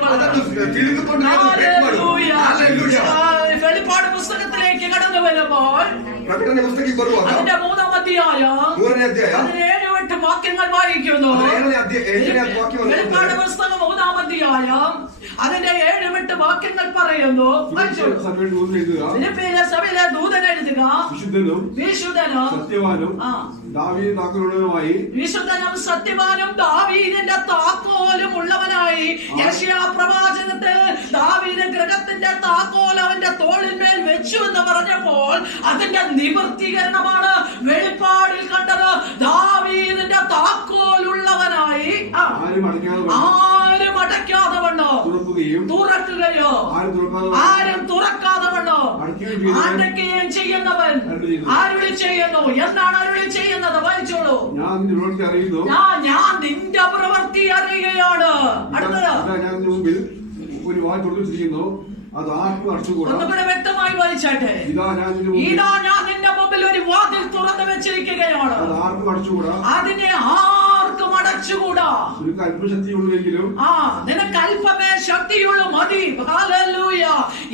വെളിപ്പാട് പുസ്തകത്തിലേക്ക് കടന്നു വരുമ്പോൾ അതിന്റെ 3-ാം അധ്യായം 7-8 വാക്യങ്ങൾ വായിക്കുന്നു. വെളിപ്പാട് പുസ്തകം 3-ാം അധ്യായം അതിന്റെ 7-8 8 വാക്യങ്ങൾ പറയുന്നു. സഭയുടെ ദൂതൻ എഴുതുക, ഫിലിപ്പിയിലെ സഭയിലെ ദൂതൻ എഴുതുക, വിശുദ്ധനും വിശുദ്ധനും സത്യവാനും ദാവീദ് താക്കോലുള്ളവനുമായി, വിശുദ്ധനും സത്യവാനും ദാവീദിന്റെ താക്കോലും ഉള്ളവനായി. യെശയ്യാ പ്രവാചകത്തിൽ ദാവീദ് ഗൃഹത്തിന്റെ താക്കോൽ അവന്റെ തോളിന്മേൽ വെച്ചു എന്ന് പറഞ്ഞപ്പോൾ അതിന്റെ നിവർത്തീകരണമാണ് വെളിപ്പാടിൽ കണ്ടത്. ദാവീദിന്റെ താക്കോൽ ഉള്ളവനായി, ആരും അടയ്ക്കാതെ വണ്ണോ തുറക്കുകയോ ആരും തുറക്കാതെ വണ്ണോ അടയ്ക്കുകയും ചെയ്യുന്നവൻ അരുളി ചെയ്യുന്നു. എന്താണ് അരുളി ചെയ്യുന്നത്? വായിച്ചോളൂ. ഞാൻ നിന്റെ പ്രവൃത്തി അറിയുകയാണ്. അടുത്തത് ഒരു വാൽ തുറന്നിരിക്കുന്നു, അത് ആർക്കും അടച്ചുകൂടാ. ഒന്നുകൂടെ വ്യക്തമായി വായിച്ചാട്ടെ. ഇതാ ഞാൻ നിന്റെ മുമ്പിൽ ഒരു വാതിൽ തുറന്നു വെച്ചിരിക്കുകയാണ്, അത് ആർക്കും അടച്ചുകൂടാ. അതിനെ ആർക്കും അടച്ചുകൂടാ. നിനക്ക് അല്പശക്തിയുള്ളെങ്കിലും നിനക്ക് അല്പമേ ശക്തിയുള്ളൂ, മതി. ഹല്ലേലൂയ.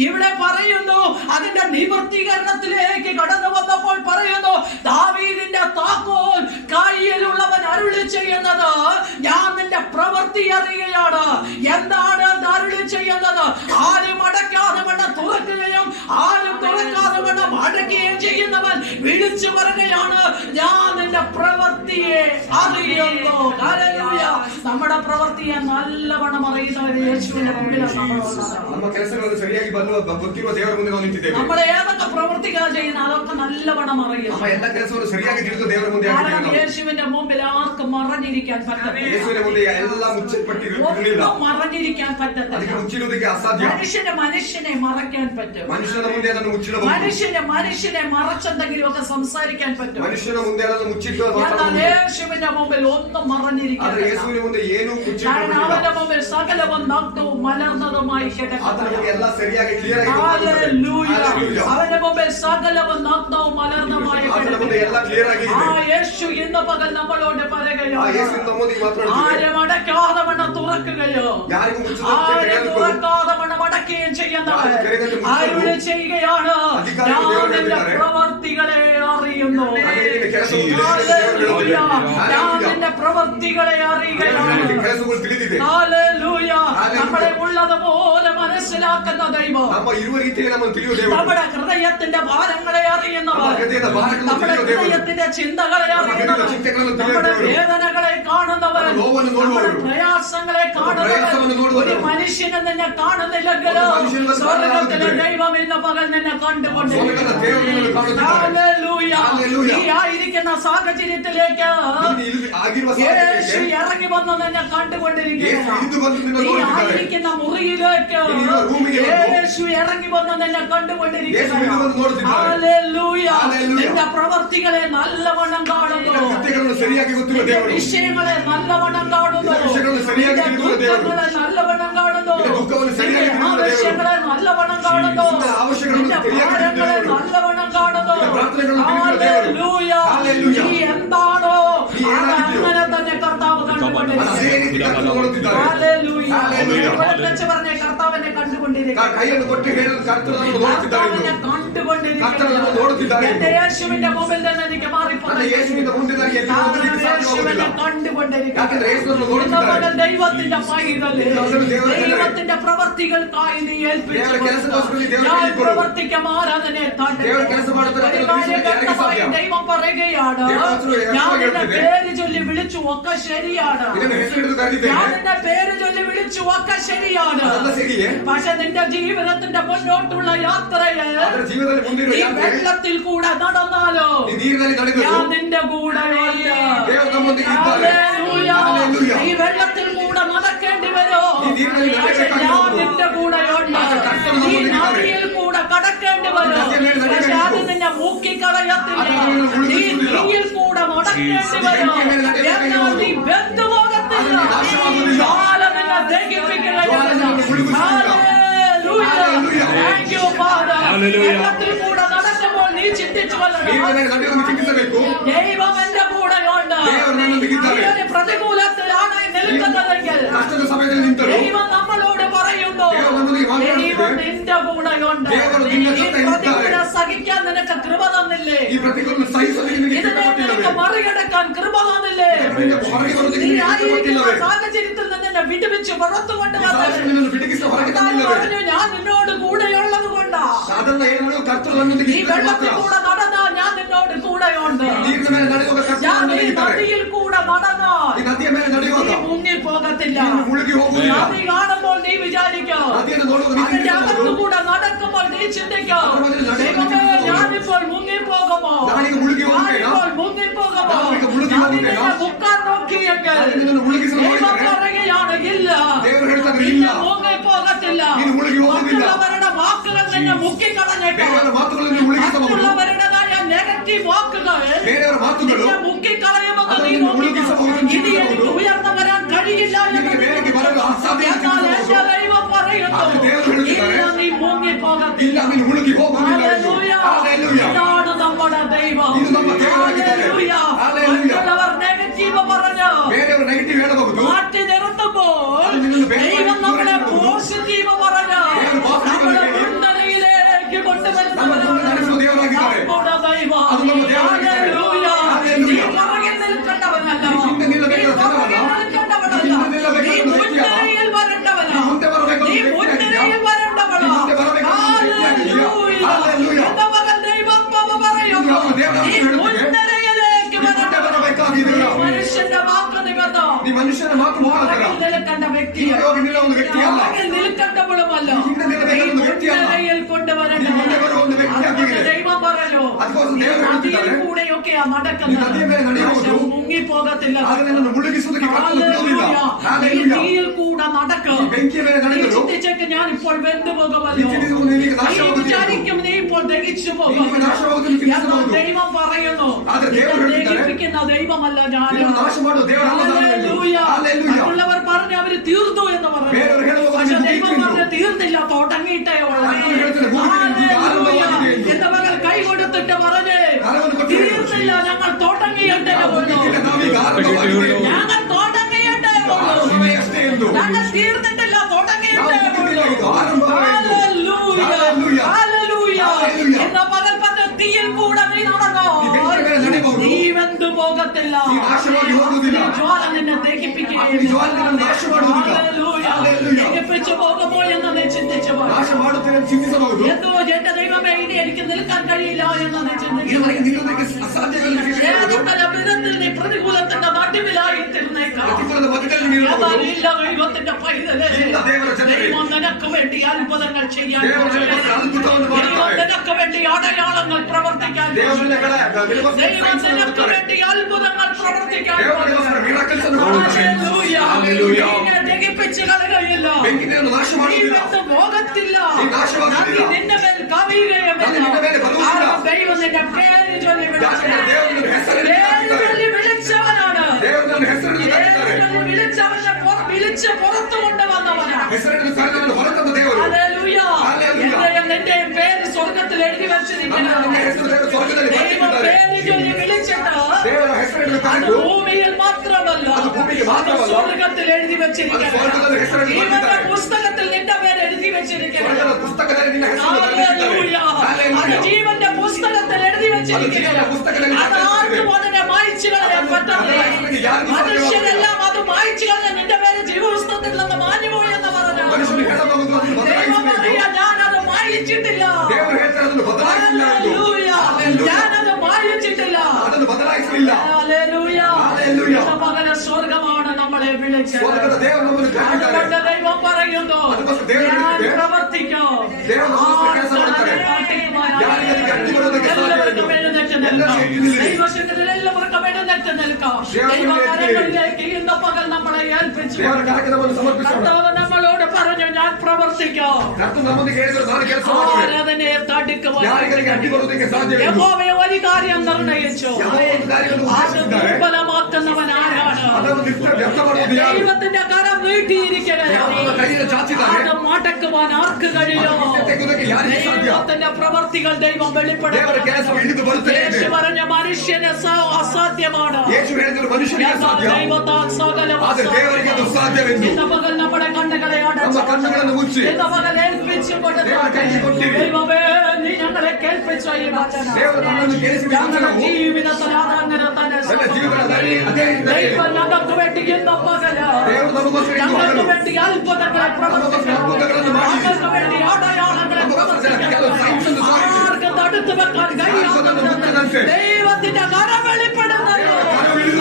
ഇവിടെ പറയുന്നു, അതിന്റെ നിവർത്തീകരണത്തിലേക്ക് കടന്നു വന്നപ്പോൾ പറയുന്നു, ദാവീദിന്റെ താക്കോൽ കയ്യിലുള്ളവൻ അരുളി ചെയ്യുന്നത്, ഞാൻ നിന്റെ പ്രവൃത്തി അറിയുകയാണ്. എന്താണ് അരുളി ചെയ്യുന്നത്? ആരും അടയ്ക്കാതെ വണ്ണം തുറക്കുകയും ആരും തുറക്കാതെ വണ്ണം അടയ്ക്കുകയും ചെയ്യുന്നവൻ വിളിച്ചു പറയുകയാണ്, ഞാൻ നിന്റെ പ്രവൃത്തിയെ അറിയുന്നു. ഹല്ലേലൂയ. നമ്മുടെ പ്രവൃത്തിയെ നല്ലവണ്ണം അറിയുന്നവർ യേശുവിന്റെ മുമ്പിലാണ് നമ്മൾ ഏതൊക്കെ പ്രവൃത്തികൾ ചെയ്യുന്ന അതൊക്കെ നല്ലവണ്ണം അറിയും. കാരണം യേശുവിന്റെ മുമ്പിൽ ആർക്കും മറഞ്ഞിരിക്കാൻ പറ്റത്തില്ല, മറഞ്ഞിരിക്കാൻ പറ്റത്തില്ല. മനുഷ്യനെ മറയ്ക്കാൻ പറ്റും. മനുഷ്യനെ മറച്ചെന്തെങ്കിലും ഒക്കെ സംസാരിക്കാൻ പറ്റും. എന്നാൽ യേശുവിന്റെ മുമ്പിൽ ഒന്നും മറഞ്ഞിരിക്കാൻ, കാരണം അവന്റെ മുമ്പിൽ സകലവും നഗ്നവും മലർന്നതുമായി അവന്റെ മുമ്പിൽ സകലവും നഗ്നവും മലർന്നതുമായി യേശു ഇന്ന് പകൽ നമ്മളോട് പറയുകയോ ആരും അടയ്ക്കാതെ വണ്ണം തുറക്കുകയോ ആരും തുറക്കാതെ വണ്ണം അടയ്ക്കുകയും ചെയ്യുന്നവർ അരുളി ചെയ്യുകയാണ്, ഞാൻ നിന്റെ പ്രവർത്തികളെ അറിയുന്നു. ഞാൻ നിന്റെ പ്രവർത്തികളെ അറിയുകയാണ്. ഹല്ലേലൂയ. നമ്മളെ ഉള്ളതുപോലെ മനസ്സിലാക്കുന്ന ദൈവം, നമ്മുടെ ഹൃദയത്തിന്റെ ഭാരങ്ങളെ അറിയുന്നവർ, നമ്മുടെ ഹൃദയത്തിന്റെ ചിന്തകളെ അറിയുന്നവർ, നമ്മുടെ വേദനകളെ കാണുന്നവർ, നമ്മുടെ പ്രയാസങ്ങളെ കാണുന്നവർ. ഒരു മനുഷ്യനെ നിന്നെ കാണുന്നില്ലെങ്കിലോ സ്വർഗ്ഗത്തിലെ ദൈവം ഇന്ന് പകൽ നിന്നെ കണ്ടുകൊണ്ടിരിക്കുന്നു. ഹല്ലേലൂയ. ഈ ആയിരിക്കുന്ന സാഹചര്യത്തിലേക്ക് യേശു ഇറങ്ങി വന്ന് നിന്നെ കണ്ടുകൊണ്ടിരിക്കുന്നു. ഈ ആയിരിക്കുന്ന മുറിയിലേക്ക് യേശു ഇറങ്ങി വന്ന് നിന്നെ കണ്ടുകൊണ്ടിരിക്കുന്നു. ഹല്ലേലൂയ. നിന്റെ പ്രവർത്തികളെ നല്ലവണ്ണം കാണുന്നു, വിഷയങ്ങളെ നല്ലവണ്ണം കാണുന്നു, ദുഃഖങ്ങളെ നല്ലവണ്ണം കാണുന്നു, ആവശ്യങ്ങളെ നല്ലവണ്ണം കാണുന്നു, ഭാരങ്ങളെ നല്ലവണ്ണം കാണുന്നു. ഹല്ലേലൂയ. നീ എന്താണോ അങ്ങനെ തന്നെ കർത്താവ് കണ്ടുകൊണ്ടിരിക്കുന്നു. ഹല്ലേലൂയ. പറഞ്ഞ കർത്താവിനെ കണ്ടുകൊണ്ടിരിക്കുന്നു. എന്റെ യേശുവിന്റെ മുമ്പിൽ തന്നെ എനിക്ക് കണ്ടുകൊണ്ടിരിക്കുന്നു. ദൈവത്തിന്റെ പൈതല്, ദൈവത്തിന്റെ പ്രവർത്തികൾക്കായി നീ ഏൽപ്പിച്ചു. ഞാൻ പ്രവർത്തിക്കാം ആരാധനെ ദൈവം പറയുകയാണ്, ഞാൻ നിന്റെ പേര് ചൊല്ലി വിളിച്ചു ഒക്കെ ശരിയാണ്. ഞാൻ നിന്റെ പേര് ചൊല്ലി വിളിച്ചു ഒക്കെ ശരിയാണ്. പക്ഷെ നിന്റെ ജീവിതത്തിന്റെ മുന്നോട്ടുള്ള യാത്രയിൽ ഈ വെള്ളത്തിൽ കൂടെ നടന്നാലോ ഞാൻ നിന്റെ കൂടെ. ഈ വെള്ളത്തിൽ കൂടെ നടക്കേണ്ടി വരോ ഞാൻ നിന്റെ കൂടെയുണ്ട്. ഈ നദിയിൽ കൂടെ കടക്കേണ്ടി വരും, പക്ഷെ അത് നിന്നെ മൂക്കിക്കളയത്തില്ല. നീ തീയിൽ കൂടെ നടക്കേണ്ടി വരും, എന്നാൽ നീ വെന്തുപോകത്തില്ല. കാലം നിന്നെ ദഹിപ്പിക്കുകയില്ല. വെള്ളത്തിൽ കൂടെ നടക്കുമ്പോൾ നീ ചിന്തിച്ചുവല്ലോ ദൈവം എന്റെ കൂടെയുണ്ട്. ഒരു പ്രതികൂലത്തിലാണ് നിൽക്കുന്നതെങ്കിൽ ദൈവം നമ്മളോട് പറയുന്നു, ദൈവം നിന്റെ കൂടെയുണ്ട്. പ്രതികൂലം സഹിക്കാൻ നിനക്ക് കൃപ തന്നില്ലേ? ഇതിനെ നിനക്ക് മറികടക്കാൻ കൃപ തന്നില്ലേ? നീ ആയിരിക്കുന്ന സാഹചര്യത്തിൽ നിന്നെ വിടുവിച്ച് പുറത്തു കൊണ്ടുവന്നു. ನನ್ನೊಂದಿಗೆ നീ ಇದ್ದರೆ വെള്ളത്തിൽ ಮಾತ್ರ. കൂടെ നടന്നാ ഞാൻ നിന്നോട് കൂടെയുണ്ട്. ನೀರಿನ ಮೇಲೆ ನಡೆಯುವಾಗ ഞാൻ ಕರ್ತನು ഈ ನನಗಿದ್ದಾರೆ. നദിയിൽ കൂടെ നടന്നാ ಈ ನದಿಯ ಮೇಲೆ ನಡೆಯುವಾಗ നീ മുങ്ങി പോകത്തില്ല. ನೀನು ಮುಳುಗಿ ಹೋಗುವುದಿಲ್ಲ. നദി കാണുമ്പോൾ നീ വിചാരിക്കും, നദിಯನ್ನು ನೋಡುವಾಗ ನೀನು അതിന്റെ ಚಿಂತಿಸಬಹುದು. അകത്തുകൂടെ നടക്കുമ്പോൾ നീ ചിന്തിക്കും, ദൈവമേ ഞാനിപ്പോൾ മുങ്ങിപ്പോകുമോ, ನಾನೀಗ ಮುಳುಗಿ ಹೋಗುತ್ತೇನಾ? ഞാനിപ്പോൾ മുങ്ങിപ്പോകുമോ, ನಾನೀಗ ಮುಳುಗಿ ഞാൻ ಹೋಗುತ್ತೇನಾ? നിന്നെ മുക്കാൻ നോക്കിയെങ്കിൽ ನಾನು ನಿನ್ನನ್ನು ಮುಳುಗಿಸಲು ദൈവം ನೋಡಿದರೆ പറയുകയാണ് ഇല്ല, ದೇವರು ಹೇಳ್ತಾನೆ ಇಲ್ಲ, നിന്നെ മുങ്ങിപ്പോകത്തില്ല. ನೀನು ಮುಳುಗಿ ಹೋಗುವುದಿಲ್ಲ. മറ്റുള്ളവരുടെ വാക്കുകൾ നിന്നെ മുക്കിക്കളഞ്ഞേക്കാം. ಬೇರೆಯವರ ಮಾತುಗಳನ್ನು ನೀನು ಮುಳುಗಿಸಬಹುದು. മറ്റുള്ളവരുടേതായ നെഗറ്റീവ് വാക്കുകൾ ಬೇರೆಯವರ ಮಾತುಗಳು നിന്നെ മുക്കിക്കളയുമെന്ന് നീ ಅದನ್ನು നോക്കിക്കോ. മുಳುಗಿಸಬಹುದು, ഇനി എനിക്ക് ചിന്തിಸಬಹುದು. ഉയർന്നു വരാൻ കഴിയില്ല എന്ന് ನಿನಗೆ നീ ಮೇಲಕ್ಕೆ ಬರಲು ಅಸಾಧ್ಯ ಅಂತ എന്നാൽ ചിന്ತಿಸಬಹುದು. എന്റെ ദൈവം പറയുന്നു, ಆದರೆ ದೇವರು ಹೇಳುತ್ತಿದ್ದಾರೆ, ഇല്ല നീ മുങ്ങിപ്പോകത്തില്ല. ಇಲ್ಲ ನೀನು ಮುಳುಗಿ ಹೋಗುವುದಿಲ್ಲ ಎಂದು. ഹല്ലേലൂയ. ಹಲ್ಲೆಲೂಯಾ. ഇതാണ് നമ്മുടെ ദൈവം. ಇದು ನಮ್ಮ ದೇವರಾಗಿದ್ದಾರೆ. ഹല്ലേലൂയ. ഹല്ലേലൂയ. മറ്റുള്ളവർ നെഗറ്റീവ് പറഞ്ഞു ಬೇರೆಯವರು ನೆಗೆಟಿವ್ ಹೇಳಬಹುದು. മാറ്റി നിർത്തുമ്പോൾ അത് നിങ്ങളുടെ പേര് ദൈവം നമ്മളെ പറയുന്നു. പോസിറ്റീവ് പറഞ്ഞു ದೇವರು positive നമ്മളെ ಹೇಳಿ. മുൻനിരയിലേക്ക് ನಮ್ಮ ಮುಂದೆ ನಡೆಸುವ ದೇವರಾಗಿದ್ದಾರೆ. നമ്മുടെ ദൈവം. ಅದು ನಮ್ಮ ದೇವರಾಗಿದ್ದಾರೆ. ഹല്ലേലൂയ. ഹല്ലേലൂയ. നീ പുറകിൽ നിൽക്കേണ്ടവനല്ല. നീ ಹಿಂದೆ ನಿಲ್ಲಬೇಕಾದ നീ പുറകിൽ ಜನವಲ್ಲ. നിൽക്കേണ്ടവനല്ല. നീ ಹಿಂದೆ ನಿಲ್ಲಬೇಕಾದ നീ ವ್ಯಕ್ತಿಯಲ್ಲ. മുൻനിരയിൽ വരേണ്ടവനാ. ನೀ ಮುಂದೆ ಬರಬೇಕಾದ നീ ವ್ಯಕ್ತಿಯಾಗಿದ್ದೀಯಾ? മുൻനിരയിൽ വരേണ്ടവനാ. നീ ಮುಂದೆ ಬರಬೇಕಾದ ವ್ಯಕ್ತಿಯಾಗಿದ್ದೀಯಾ? ഹല്ലേലൂയ. എന്റെ മകൻ ദൈവം പറയുന്നു, ಇದು ನಮ್ಮ ದೇವರ നീ ಹೇಳುತ್ತದೆ. മുൻനിരയിലേക്ക് ನೀ ಮುಂದೆ ಬರಬೇಕಾಗಿದ್ದೀಯಾ? മനുഷ്യന്റെ വാക്ക് നിമിത്തം ನೀ ಮನುಷ್ಯನ ಮಾತು ಮುಖಾಂತರ പുറകിൽ നിൽക്കേണ്ട വ്യക്തി, ಹಿಂದೆ ಹೋಗಿ ನಿಲ್ಲುವ ಒಂದು ವ್ಯಕ್ತಿಯಲ್ಲ. പുറകിൽ നിൽക്കേണ്ടവളുമല്ല. നീ ಹಿಂದೆ ನಿಲ್ಲಬೇಕಾದ ಒಂದು ವ್ಯಕ್ತಿಯಲ್ಲ. മുൻനിരയിൽ ನೀ കൊണ്ടുവരേണ്ടവൻ. ಮುಂದೆ ಬರುವ ಒಂದು ವ್ಯಕ್ತಿಯಾಗಿದೆ. ദൈവം പറഞ്ഞു, ಅದಕ್ಕೋಸ್ಕರ നീ ದೇವರು നദിയിൽ ಹೇಳ್ತಿದ್ದಾರೆ, കൂടെയൊക്കെയാ ನೀ നടക്കുന്നത്, ನದಿಯ ಮೇಲೆ ನಡೆಯುವುದು. പക്ഷെ മുങ്ങിപ്പോകത്തില്ല. ಆದರೆ ನಿನ್ನನ್ನು ಮುಳುಗಿಸುವುದಕ್ಕೆ ಕರ್ತನು ಬಿಡುವುದಿಲ್ಲ. നീ ಹಲ್ಲೆಲೂಯಾ. തീയിൽ കൂടെ നടക്കും. ಈ ಬೆಂಕಿಯ ಮೇಲೆ നീ ನಡೆದರು. ചിന്തിച്ചേക്ക് ഞാൻ ഇപ്പോൾ വെന്തു ನೀ പോകുമല്ലോ. ಚಿಂತಿಸುವುದು ನಿನಗೆ നീ ನಾಶವಾಗುವುದಿಲ್ಲ. വിചാരിക്കും നീ ഇപ്പോൾ ദഹിച്ചു പോകും. ನಿನಗೆ ನಾಶವಾಗುವುದನ್ನು എന്നാൽ ಚಿಂತಿಸಬಹುದು. ദൈവം പറയുന്നു, ಆದರೆ ದೇವರು നിന്നെ ಹೇಳ್ತಿದ್ದಾರೆ, ദഹിപ്പിക്കുന്ന ദൈവമല്ല ഞാൻ. ನಿನ್ನನ್ನು ನಾಶ ಮಾಡುವ ದೇವರಲ್ಲ ನಾನು ಎಂದು. ഹല്ലേലൂയ. ಹಲ್ಲೆಲೂಯಾ. മറ്റുള്ളവർ പറഞ്ഞു അവര് തീർന്നു എന്ന് പറഞ്ഞു. ಬೇರೆಯವರು ಹೇಳುವಾಗ പക്ഷെ ನೀನು ദൈവം തീರ್ന്നു. പറഞ്ഞു തീർന്നില്ല, തുടങ്ങിയിട്ടേ ഉള്ളൂ. കർത്താവ് ಹೇಳ್ತಾನೆ, ഭൂമിയിൽ ഇത് ആരംഭವಾಗಿದೆ ಎಂದು. എന്റെ മകൾ കൈ കൊടുത്തിട്ട് പറഞ്ഞേ, കരವನ್ನು ಕೊಟ್ಟು തീർന്നില്ല, ഞങ്ങൾ തുടങ്ങിയിട്ടേ ഉള്ളൂ. ನಾವೀಗ ಆರಂಭವಾಗಿದೆ. ഞങ്ങൾ തുടങ്ങിയിട്ടേ ഉള്ളൂ. ಸಮಯ ಅಷ್ಟೇ ಎಂದು. ഞങ്ങൾ തീർന്നിട്ടില്ല, തുടങ്ങിയിട്ടേ ನಾವು ഉള്ളൂ. ಇದು ಆರಂಭವಾಗಿದೆ. ഹല്ലേലൂയ. ഹല്ലേലൂയ. ഹല്ലേലൂയ. ഹല്ലേലൂയ. എന്റെ മകൾ പറഞ്ഞു തീയിൽ കൂടെ നീ നടന്നോ, നീ ಬೆಂಕಿಯ ಮೇಲೆ ನಡೆಯಬಹುದು. നീ വെന്തു പോകത്തില്ല. ನೀ ನಾಶವಾಗಿ ಹೋಗುವುದಿಲ್ಲ. ഈ ജ്വാല നിന്നെ ಆ ദഹിപ്പിക്കുകയും ಜ್ವಾಲೆ ನಿನ್ನನ್ನು ನಾಶ ಮಾಡುವುದಿಲ್ಲ. ഹല്ലേലൂയ. ഹല്ലേലൂയ. ദഹിപ്പിച്ചു പോകുമോ എന്ന് നീ ചിന്തിച്ചു പോയി. ನಾಶ ಮಾಡುತ್ತೇನೆ ಎಂದು ಚಿಂತಿಸಬಹುದು. എന്തോ എന്റെ ദൈവമേ ഇനി എനിക്ക് നിൽക്കാൻ കഴിയില്ല എന്ന് നീ ചിന്തിച്ചു. ಇದುವರೆಗೆ ನಿಲ್ಲುವುದಕ್ಕೆ ಅಸಾಧ್ಯವೆಂದು ಚಿಂತಿಸಬಹುದು. ഏതൊക്കെ വിധത്തിൽ നീ പ്രതികൂലത്തിന്റെ നടുവിലായിട്ടിരുന്നേക്കാം. ಪ್ರತಿಕೂಲದ ಮಧ್ಯದಲ್ಲಿ ನಿಲ್ಲಬಹುದು. എന്നാൽ ഇല്ല, ദൈവത്തിന്റെ പൈതലേ, ಇಲ್ಲ ದೇವರ ಜನರೇ. ദൈവം നിനക്ക് വേണ്ടി അത്ഭുതങ്ങൾ ചെയ്യാൻ ದೇವರು പോകുന്നു. ನಿನಗೋಸ್ಕರ ಅದ್ಭುತವನ್ನು ദൈവം ಮಾಡುತ್ತಾರೆ. നിനക്ക് വേണ്ടി അടയാളങ്ങൾ പ്രവർത്തിക്കാൻ ದೇವರು പോകുന്നു. ನಿನಗೋಸ್ಕರ ദൈവം signs ಅನ್ನು നിനക്ക് ಮಾಡುತ್ತಾರೆ. വേണ്ടി അത്ഭുതങ്ങൾ പ്രവർത്തിക്കാൻ ದೇವರು പോകുന്നു. ನಿನಗೋಸ್ಕರ miracles ಅನ್ನು ಮಾಡುತ್ತಾರೆ. ഹല്ലേലൂയ. ഹല്ലേലൂയ. നിന്നെ ദഹിപ്പിച്ച് കളയുകയില്ല. ಬೆಂಕಿಯನ್ನು ನಾಶ നീ ಮಾಡುವುದಿಲ್ಲ. വെന്തു പോകത്തില്ല. നീ നാശമാകുന്നില്ല. നദി നിന്റെ മേൽ കവിയുകയുമില്ല. നദി നിന്റെ മേൽ കവിയുകയില്ല. കാരണം ദൈവം നിന്റെ പേര് ചൊല്ലി ಯಾಕಂದ್ರೆ ದೇವರು ನಿನ್ನ ಹೆಸರನ್ನು വിളിച്ചവനാണ്. ದೇವರು ನನ್ನ ಹೆಸರನ್ನು ಕರೆದಿದ್ದಾರೆ. വിളിച്ചവനെ വിളിച്ച് പുറത്തു കൊണ്ടുവന്നവനാണ്. ಹೆಸರನ್ನು ಕರೆದವನು ಹೊರತಂದ ದೇವರು. ഹല്ലേലൂയ. ഹല്ലേലൂയ. എന്റെയും നിന്റെയും പേര് സ്വർഗത്തിൽ എഴുതി വെച്ചിരിക്കുന്നു. ನನ್ನ ಹೆಸರು ದೇವರು ಸ್ವರ್ಗದಲ್ಲಿ ദൈവം ಬರೆದಿದ್ದಾರೆ. പേര് ചൊല്ലി വിളിച്ചിട്ട് ದೇವರ ಹೆಸರನ್ನು അത് ಕರೆದು ഭൂമിയിൽ മാത്രമല്ല, അത് ഭൂമിയിൽ മാത്രമല്ല, അത് സ്വർഗത്തിൽ എഴുതി വെച്ചിരിക്കുന്നു. അത് സ്വർഗത്തിൽ ಹೆಸರನ್ನು ജീവന്റെ ಬರೆದಿದ್ದಾರೆ. പുസ്തകത്തിൽ നിന്റെ പേര് എഴുതി വെച്ചിരിക്കുന്നു. ಸ್ವರ್ಗದ ಪುಸ್ತಕದಲ್ಲಿ ನಿನ್ನ ಹೆಸರನ್ನು ಬರೆದಿದ್ದಾರೆ. ഹല്ലേലൂയ. അത് ഹല്ലേലൂയ. ജീവന്റെ പുസ്തകത്തിൽ എഴുതി വെച്ചിരിക്കുന്നു. ജീവന്റെ പുസ്തകത്തിൽ എഴുതി അത് ആർക്കും അതിനെ മായ്ച്ചു കളയാൻ പറ്റത്തില്ല. മനുഷ്യരെല്ലാം അത് മായ്ച്ചു കളയാൻ നിന്റെ പേര് ജീവപുസ്തകത്തിൽ നിന്ന് മാഞ്ഞുപോയി എന്ന് പറഞ്ഞു. ಮನುಷ್ಯನು ಹೇಳಬಹುದು ಅದನ್ನು ദൈവം ಬದಲಾಯಿಸಬೇಕು. പറയാ, ഞാനത് മായിച്ചിട്ടില്ല. ದೇವರು ಹೇಳ್ತಾರೆ ಅದನ್ನು ಬದಲಾಯಿಸಿಲ್ಲ ಎಂದು. ഹല്ലേലൂയ. ഹല്ലേലൂയ. ഞാനത് മായിച്ചിട്ടില്ല. ಅದನ್ನು ಬದಲಾಯಿಸಲಿಲ್ಲ. ഹല്ലേലൂയ. ഹല്ലേലൂയ. ഇന്ന് പകല് സ്വർഗമാണ് നമ്മളെ വിളിച്ചത്. ಸ್ವರ್ಗದ ದೇವರು ನಮ್ಮನ್ನು ಕರೆದಿದ್ದಾರೆ. അതുകൊണ്ട് ദൈവം പറയുന്നു, ಅದಕ್ಕೋಸ್ಕರ ದೇವರು ഞാൻ ಹೇಳ್ತಿದ್ದಾರೆ, പ്രവർത്തിക്കും. ದೇವರು ನಮ್ಮನ್ನು ಕೆಲಸ ಮಾಡ್ತಾರೆ. ಯಾರಿಗೆ ಅದಕ್ಕೆ ಅಡ್ಡಿ ಬರೋದಕ್ಕೆ ಸಾಧ್ಯವಿಲ್ಲ. എല്ലാവർക്കും എഴുന്നേറ്റ് നിൽക്കാം. ಎಲ್ಲರೂ ಎದ್ದಿದ್ದೀರಿ. ദൈവശക്തിയിൽ എല്ലാവർക്കും എഴുന്നേറ്റ് നിൽക്കാം. ದೇವರ ദൈവകരങ്ങളിലേക്ക് ഇന്ന് പകൽ നമ്മളെ ഏൽപ്പിച്ചു. ದೇವರ ಕಾರ್ಯಕ್ಕೆ ನಮ್ಮನ್ನು ಸಮರ್ಪಿಸೋಣ. കർത്താവ് നമ്മളോട് പറഞ്ഞു, ഞാൻ പ്രവർത്തിക്കാം. ಕರ್ತನು ನಮ್ಮೊಂದಿಗೆ ಹೇಳಿದರೆ ನಾನು ಕೆಲಸ ಮಾಡುವೆ. ആരാധനയെ തടുക്കുവാൻ ಯಾರಿಗೆ ಅದಕ್ಕೆ ಅಡ್ಡಿ ಬರುವುದಕ್ಕೆ ಸಾಧ್ಯವಿಲ್ಲ. യഹോവ ഒരു കാര്യം നിർണയിച്ചു. ಯೆಹೋವ ಒಂದು ಕಾರ್ಯವನ್ನು അത് ಉದ್ದೇಶಿಸಿದ್ದಾರೆ. ദുർബലമാക്കുന്നവൻ ആരാണ്? ಅದನ್ನು ವ್ಯರ್ಥ ಮಾಡುವುದು ಯಾರು? ദൈവത്തിന്റെ കരം നീട്ടിയിരിക്കുകയാണ്. ದೇವರ ಕೈಯನ್ನು ಚಾಚಿದ್ದಾರೆ. അത് മടക്കുവാൻ ആർക്ക് കഴിയോ? ಅದನ್ನು ತೆಗೆಯುವುದಕ್ಕೆ ಯಾರಿಗೆ ಸಾಧ್ಯ? ദൈവത്തിന്റെ പ്രവർത്തികൾ ദൈവം ದೇವರ വെളിപ്പെടുത്തുന്നു. ಕೆಲಸ ಹಿಡಿದು ಬರುತ್ತಲೇ ಇದೆ. യേശു പറഞ്ഞ മനുഷ്യന് അസാധ്യമാണ്, ಯೇಸು ಹೇಳಿದರು ಮನುಷ್ಯನಿಗೆ എന്നാൽ ಸಾಧ್ಯ, ദൈവത്താൽ സകലവും ಆದರೆ ದೇವರಿಗೆ ಅದು ಸಾಧ್ಯವೆಂದು. ഇന്ന് പകൽ നമ്മുടെ കണ്ണുകളെ ನಮ್ಮ അടച്ചു ಕಣ್ಣುಗಳನ್ನು ಮುಚ್ಚಿ ഇന്ന് പകൽ ഏൽപ്പിച്ചു ದೇವರ ಕೈಗೆ ಕೊಟ್ಟಿರಿ. ദൈവമേ, നീ ഞങ്ങളെ കേൾപ്പിച്ച ഈ വചനം ದೇವರು ನಮ್ಮನ್ನು ಕೇಳಿಸಿದ ഞങ്ങളുടെ ವಚನವು ജീവിതത്തിൽ അതങ്ങനെ തന്നെ ನನ್ನ ಜೀವನದಲ್ಲಿ ಅದೇ ಇದ್ದರೆ ദൈവം ഞങ്ങൾക്ക് വേണ്ടി ഇന്ന് പകല് ದೇವರು ನಮಗೋಸ್ಕರ ಇದ್ದು ഞങ്ങൾക്ക് ಮಾಡಲು, വേണ്ടി അത്ഭുതങ്ങളെ പ്രവർത്തിക്കുന്നു. അത്ഭുതಗಳನ್ನು ಮಾಡಿ, ഞങ്ങൾക്ക് വേണ്ടി അടയാളങ്ങളെ ನಮಗೋಸ್ಕರ ಕೆಲವು signs and പ്രവർത്തിക്കുന്നു. signs. ആർക്കും ദൈവത്തിന്റെ കരം വെളിപ്പെടുന്നല്ലോ.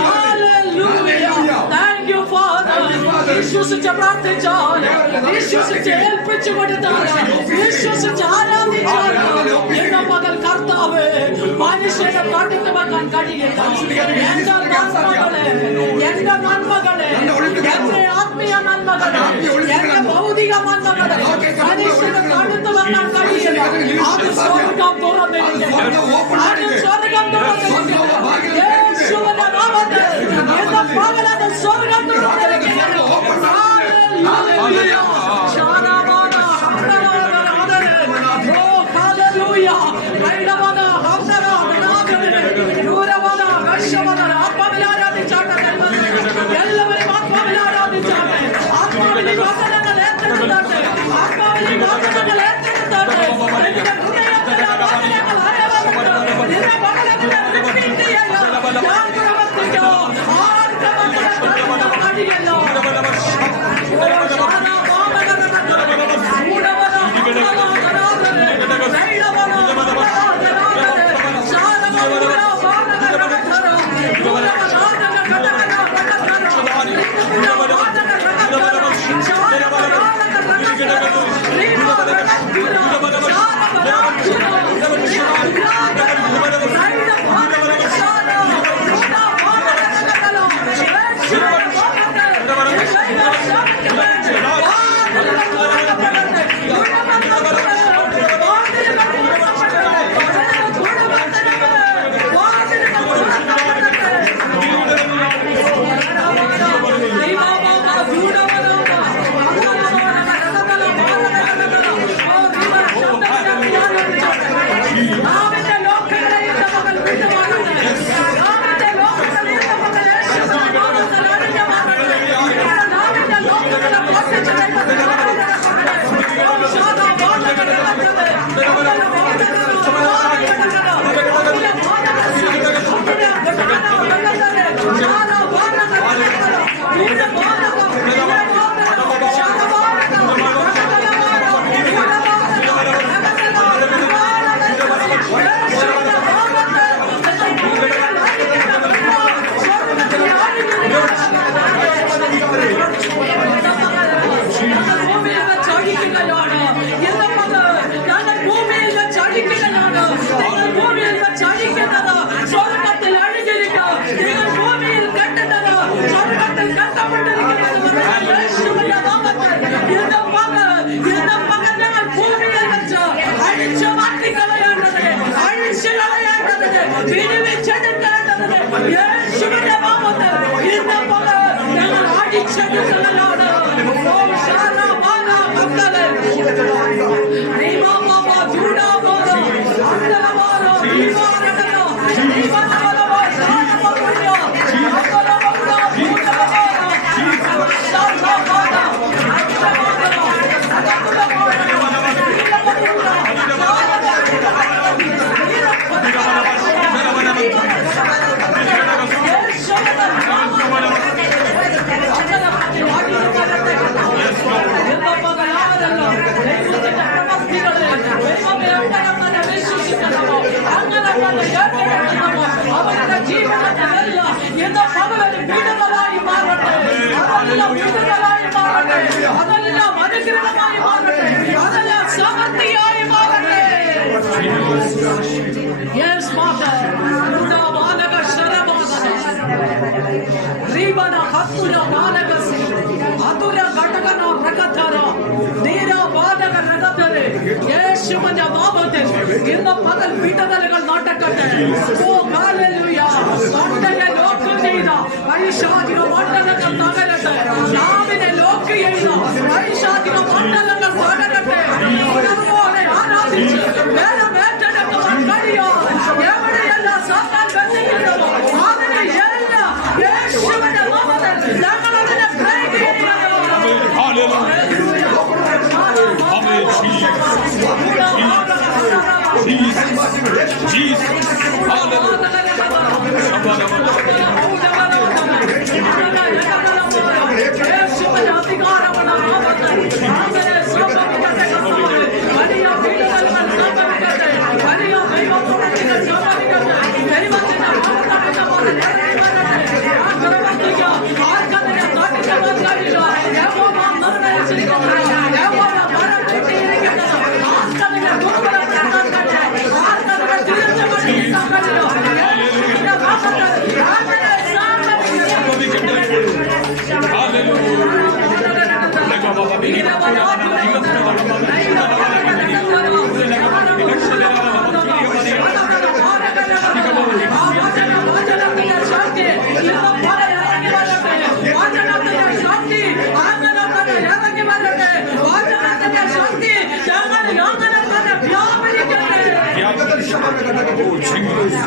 Hallelujah. Thank you, Father. വിശ്വസിച്ച് പ്രാർത്ഥിച്ചാൽ, വിശ്വസിച്ച് ഏൽപ്പിച്ചു കൊടുത്താൽ, വിശ്വസിച്ച് ആരാധിച്ചാൽ എന്റെ മകൾ കർത്താവ് മനുഷ്യനെ തടുത്തു വെക്കാൻ കഴിയില്ല. എന്റെ നന്മകളെ, എന്റെ നന്മകളെ, എന്റെ ആത്മീയ നന്മകളെ, എന്റെ ഭൗതിക നന്മകളെ മനുഷ്യനെ തടുത്തു വെക്കാൻ കഴിയില്ല. അത് സ്വർഗം തുറന്നിരിക്കുന്നു. അത് സ്വർഗം തുറന്നിരിക്കുന്നു. യേശുവിന്റെ നാമത്തിൽ എന്റെ മകളത് സ്വർഗം തുറന്നിരിക്കുന്നു. Hallelujah. Sharamana, Hamdana, Hamdana. Oh, hallelujah. Raidavana, Hamdana, Hamdana. Nuravana, Vashavana, Atmavilaradhichata. എല്ലാവരും ആത്മാവിലാരാധിച്ചാട്ടെ. ആത്മാവിലെ വാഗ്ദത്തങ്ങൾ ഏറ്റെടുത്താട്ടെ. ആത്മാവിലെ വാഗ്ദത്തങ്ങൾ ഏറ്റെടുത്താട്ടെ. എന്റെ ഹൃദയത്തിൽ ആ വാഗ്ദത്തങ്ങൾ അയവപ്പെട്ട് നിന്റെ മകളെ റിപ്പീറ്റ് ചെയ്യാൻ ഞാൻ പ്രവർത്തിക്കോ. ആർക്കും മകളെ തടുക്കാൻ കഴിയില്ല. അവരുടെ ജീവിതത്തിലല്ല എന്ന പകലൊരു പീഡനമായി മാറട്ടെ. അതെല്ലാം പീഡനമായി മാറട്ടെ. അതെല്ലാം അനുഗ്രഹമായി മാറട്ടെ. അതെല്ലാം സമൃദ്ധിയായി മാറട്ടെ. Yes, Father. ബാലക ശരബാധന റീബന ഹത്തുര ബാലകസി അതുര ഘടകന പ്രകഥര ധീര ബാലക രഗതരെ യേശുവിന്റെ നാമത്തിൽ ഇന്ന് പകൽ വിടുതലുകൾ നടക്കട്ടെ. ഓ ഹല്ലേലൂയ. തൊണ്ടയെ ലോക്ക് ചെയ്ത പൈശാചിക മണ്ഡലങ്ങൾ തകരട്ടെ. നാവിനെ ലോക്ക് ചെയ്ത പൈശാചിക മണ്ഡലങ്ങൾ തകരട്ടെ. ഉണർവോടെ ആരാധിച്ച് വേദം ഏറ്റെടുക്കുവാൻ കഴിയോ. എവിടെയെല്ലാം സാത്താൻ ബന്ധിക്കുന്നതോ അതിനെ എല്ലാം യേശുവിന്റെ നാമത്തിൽ ഞങ്ങൾ അതിനെ ബ്രേക്ക് ചെയ്യുന്നു. വലിയ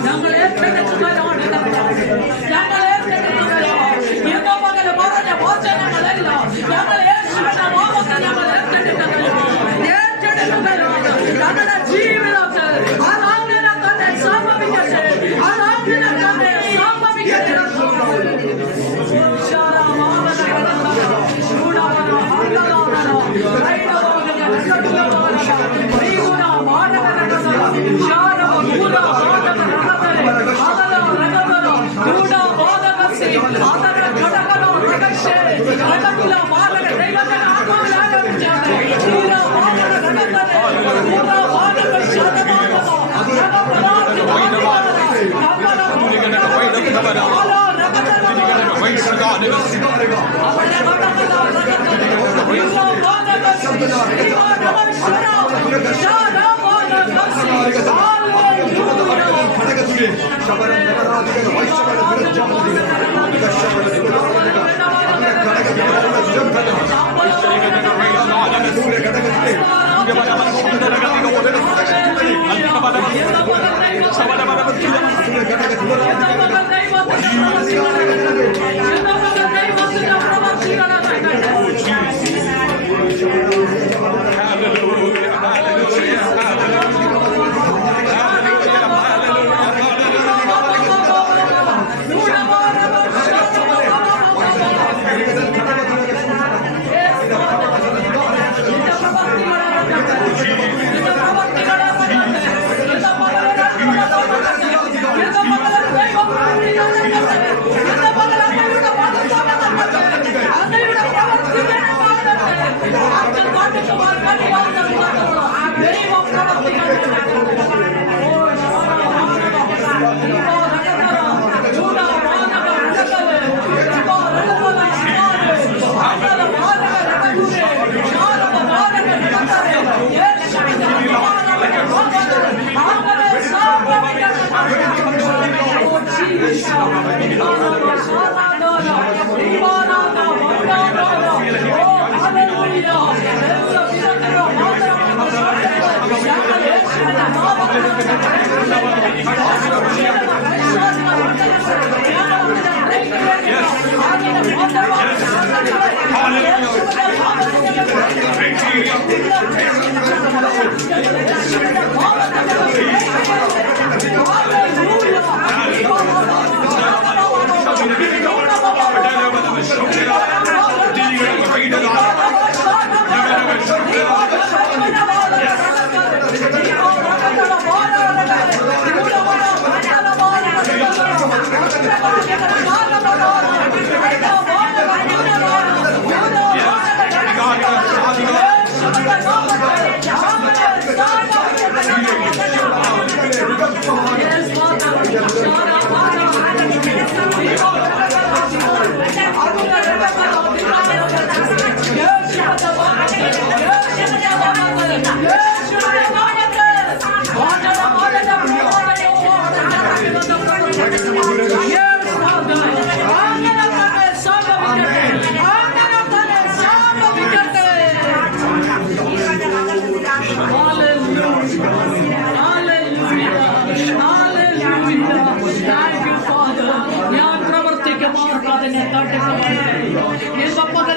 ഞങ്ങൾ ഏറ്റെടുക്കുകയാണ് കർത്താവേ. ഞങ്ങൾ ഏറ്റെടുക്കുകയാണ്. ഇന്ന് പകൽ പറഞ്ഞ വചനങ്ങളല്ല ഞങ്ങൾ യേശുവിന്റെ നാമത്തിൽ ഞങ്ങൾ ഏറ്റെടുക്കുകയാണ്. ഞങ്ങളുടെ ജീവിതത്തിൽ അതങ്ങനെ തന്നെ സംഭവിക്കട്ടെ. അതങ്ങനെ തന്നെ സംഭവിക്കട്ടെ.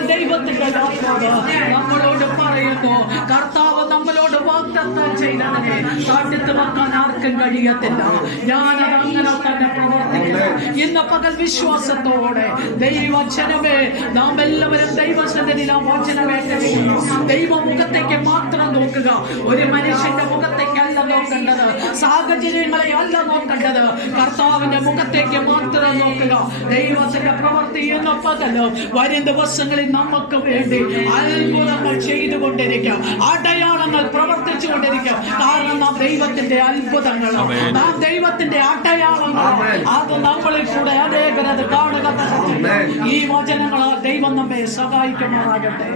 ദൈവത്തിന്റെ നമ്മളോട് പറയുന്നു, കർത്താവ് നമ്മളോട് വാഗ്ദത്തം ചെയ്തതിനെ സാധ്യത വെക്കാൻ ആർക്കും കഴിയത്തില്ല. ഞാനത് അങ്ങനെ തന്നെ പ്രവർത്തിക്കുന്നു. ഇന്ന് പകൽ വിശ്വാസത്തോടെ ദൈവവചനമേ, നാം എല്ലാവരും ദൈവസന്നിധിയിൽ ആ വചനമേറ്റെടുക്കുന്നു. ദൈവമുഖത്തേക്ക് മാത്രം നോക്കുക. ഒരു മനുഷ്യന്റെ മുഖത്തേക്കല്ല നോക്കേണ്ടത്, സാഹചര്യങ്ങളെ അല്ല നോക്കേണ്ടത്, കർത്താവിന്റെ മുഖത്തേക്ക് മാത്രം നോക്കുക. ദൈവത്തിന്റെ പ്രവൃത്തി എന്ന പകല് വരും ദിവസങ്ങളിൽ നമുക്ക് വേണ്ടി അത്ഭുതങ്ങൾ ചെയ്തുകൊണ്ടിരിക്കും, അടയാളങ്ങൾ പ്രവർത്തിച്ചുകൊണ്ടിരിക്കും. കാരണം നാം ദൈവത്തിന്റെ അത്ഭുതങ്ങളും നാം ദൈവത്തിന്റെ അടയാളങ്ങളും അത് നമ്മളിൽ കൂടെ അനേകരത് കാണുക. ഈ വചനങ്ങളാൽ ദൈവം നമ്മെ സഹായിക്കുമാറാകട്ടെ.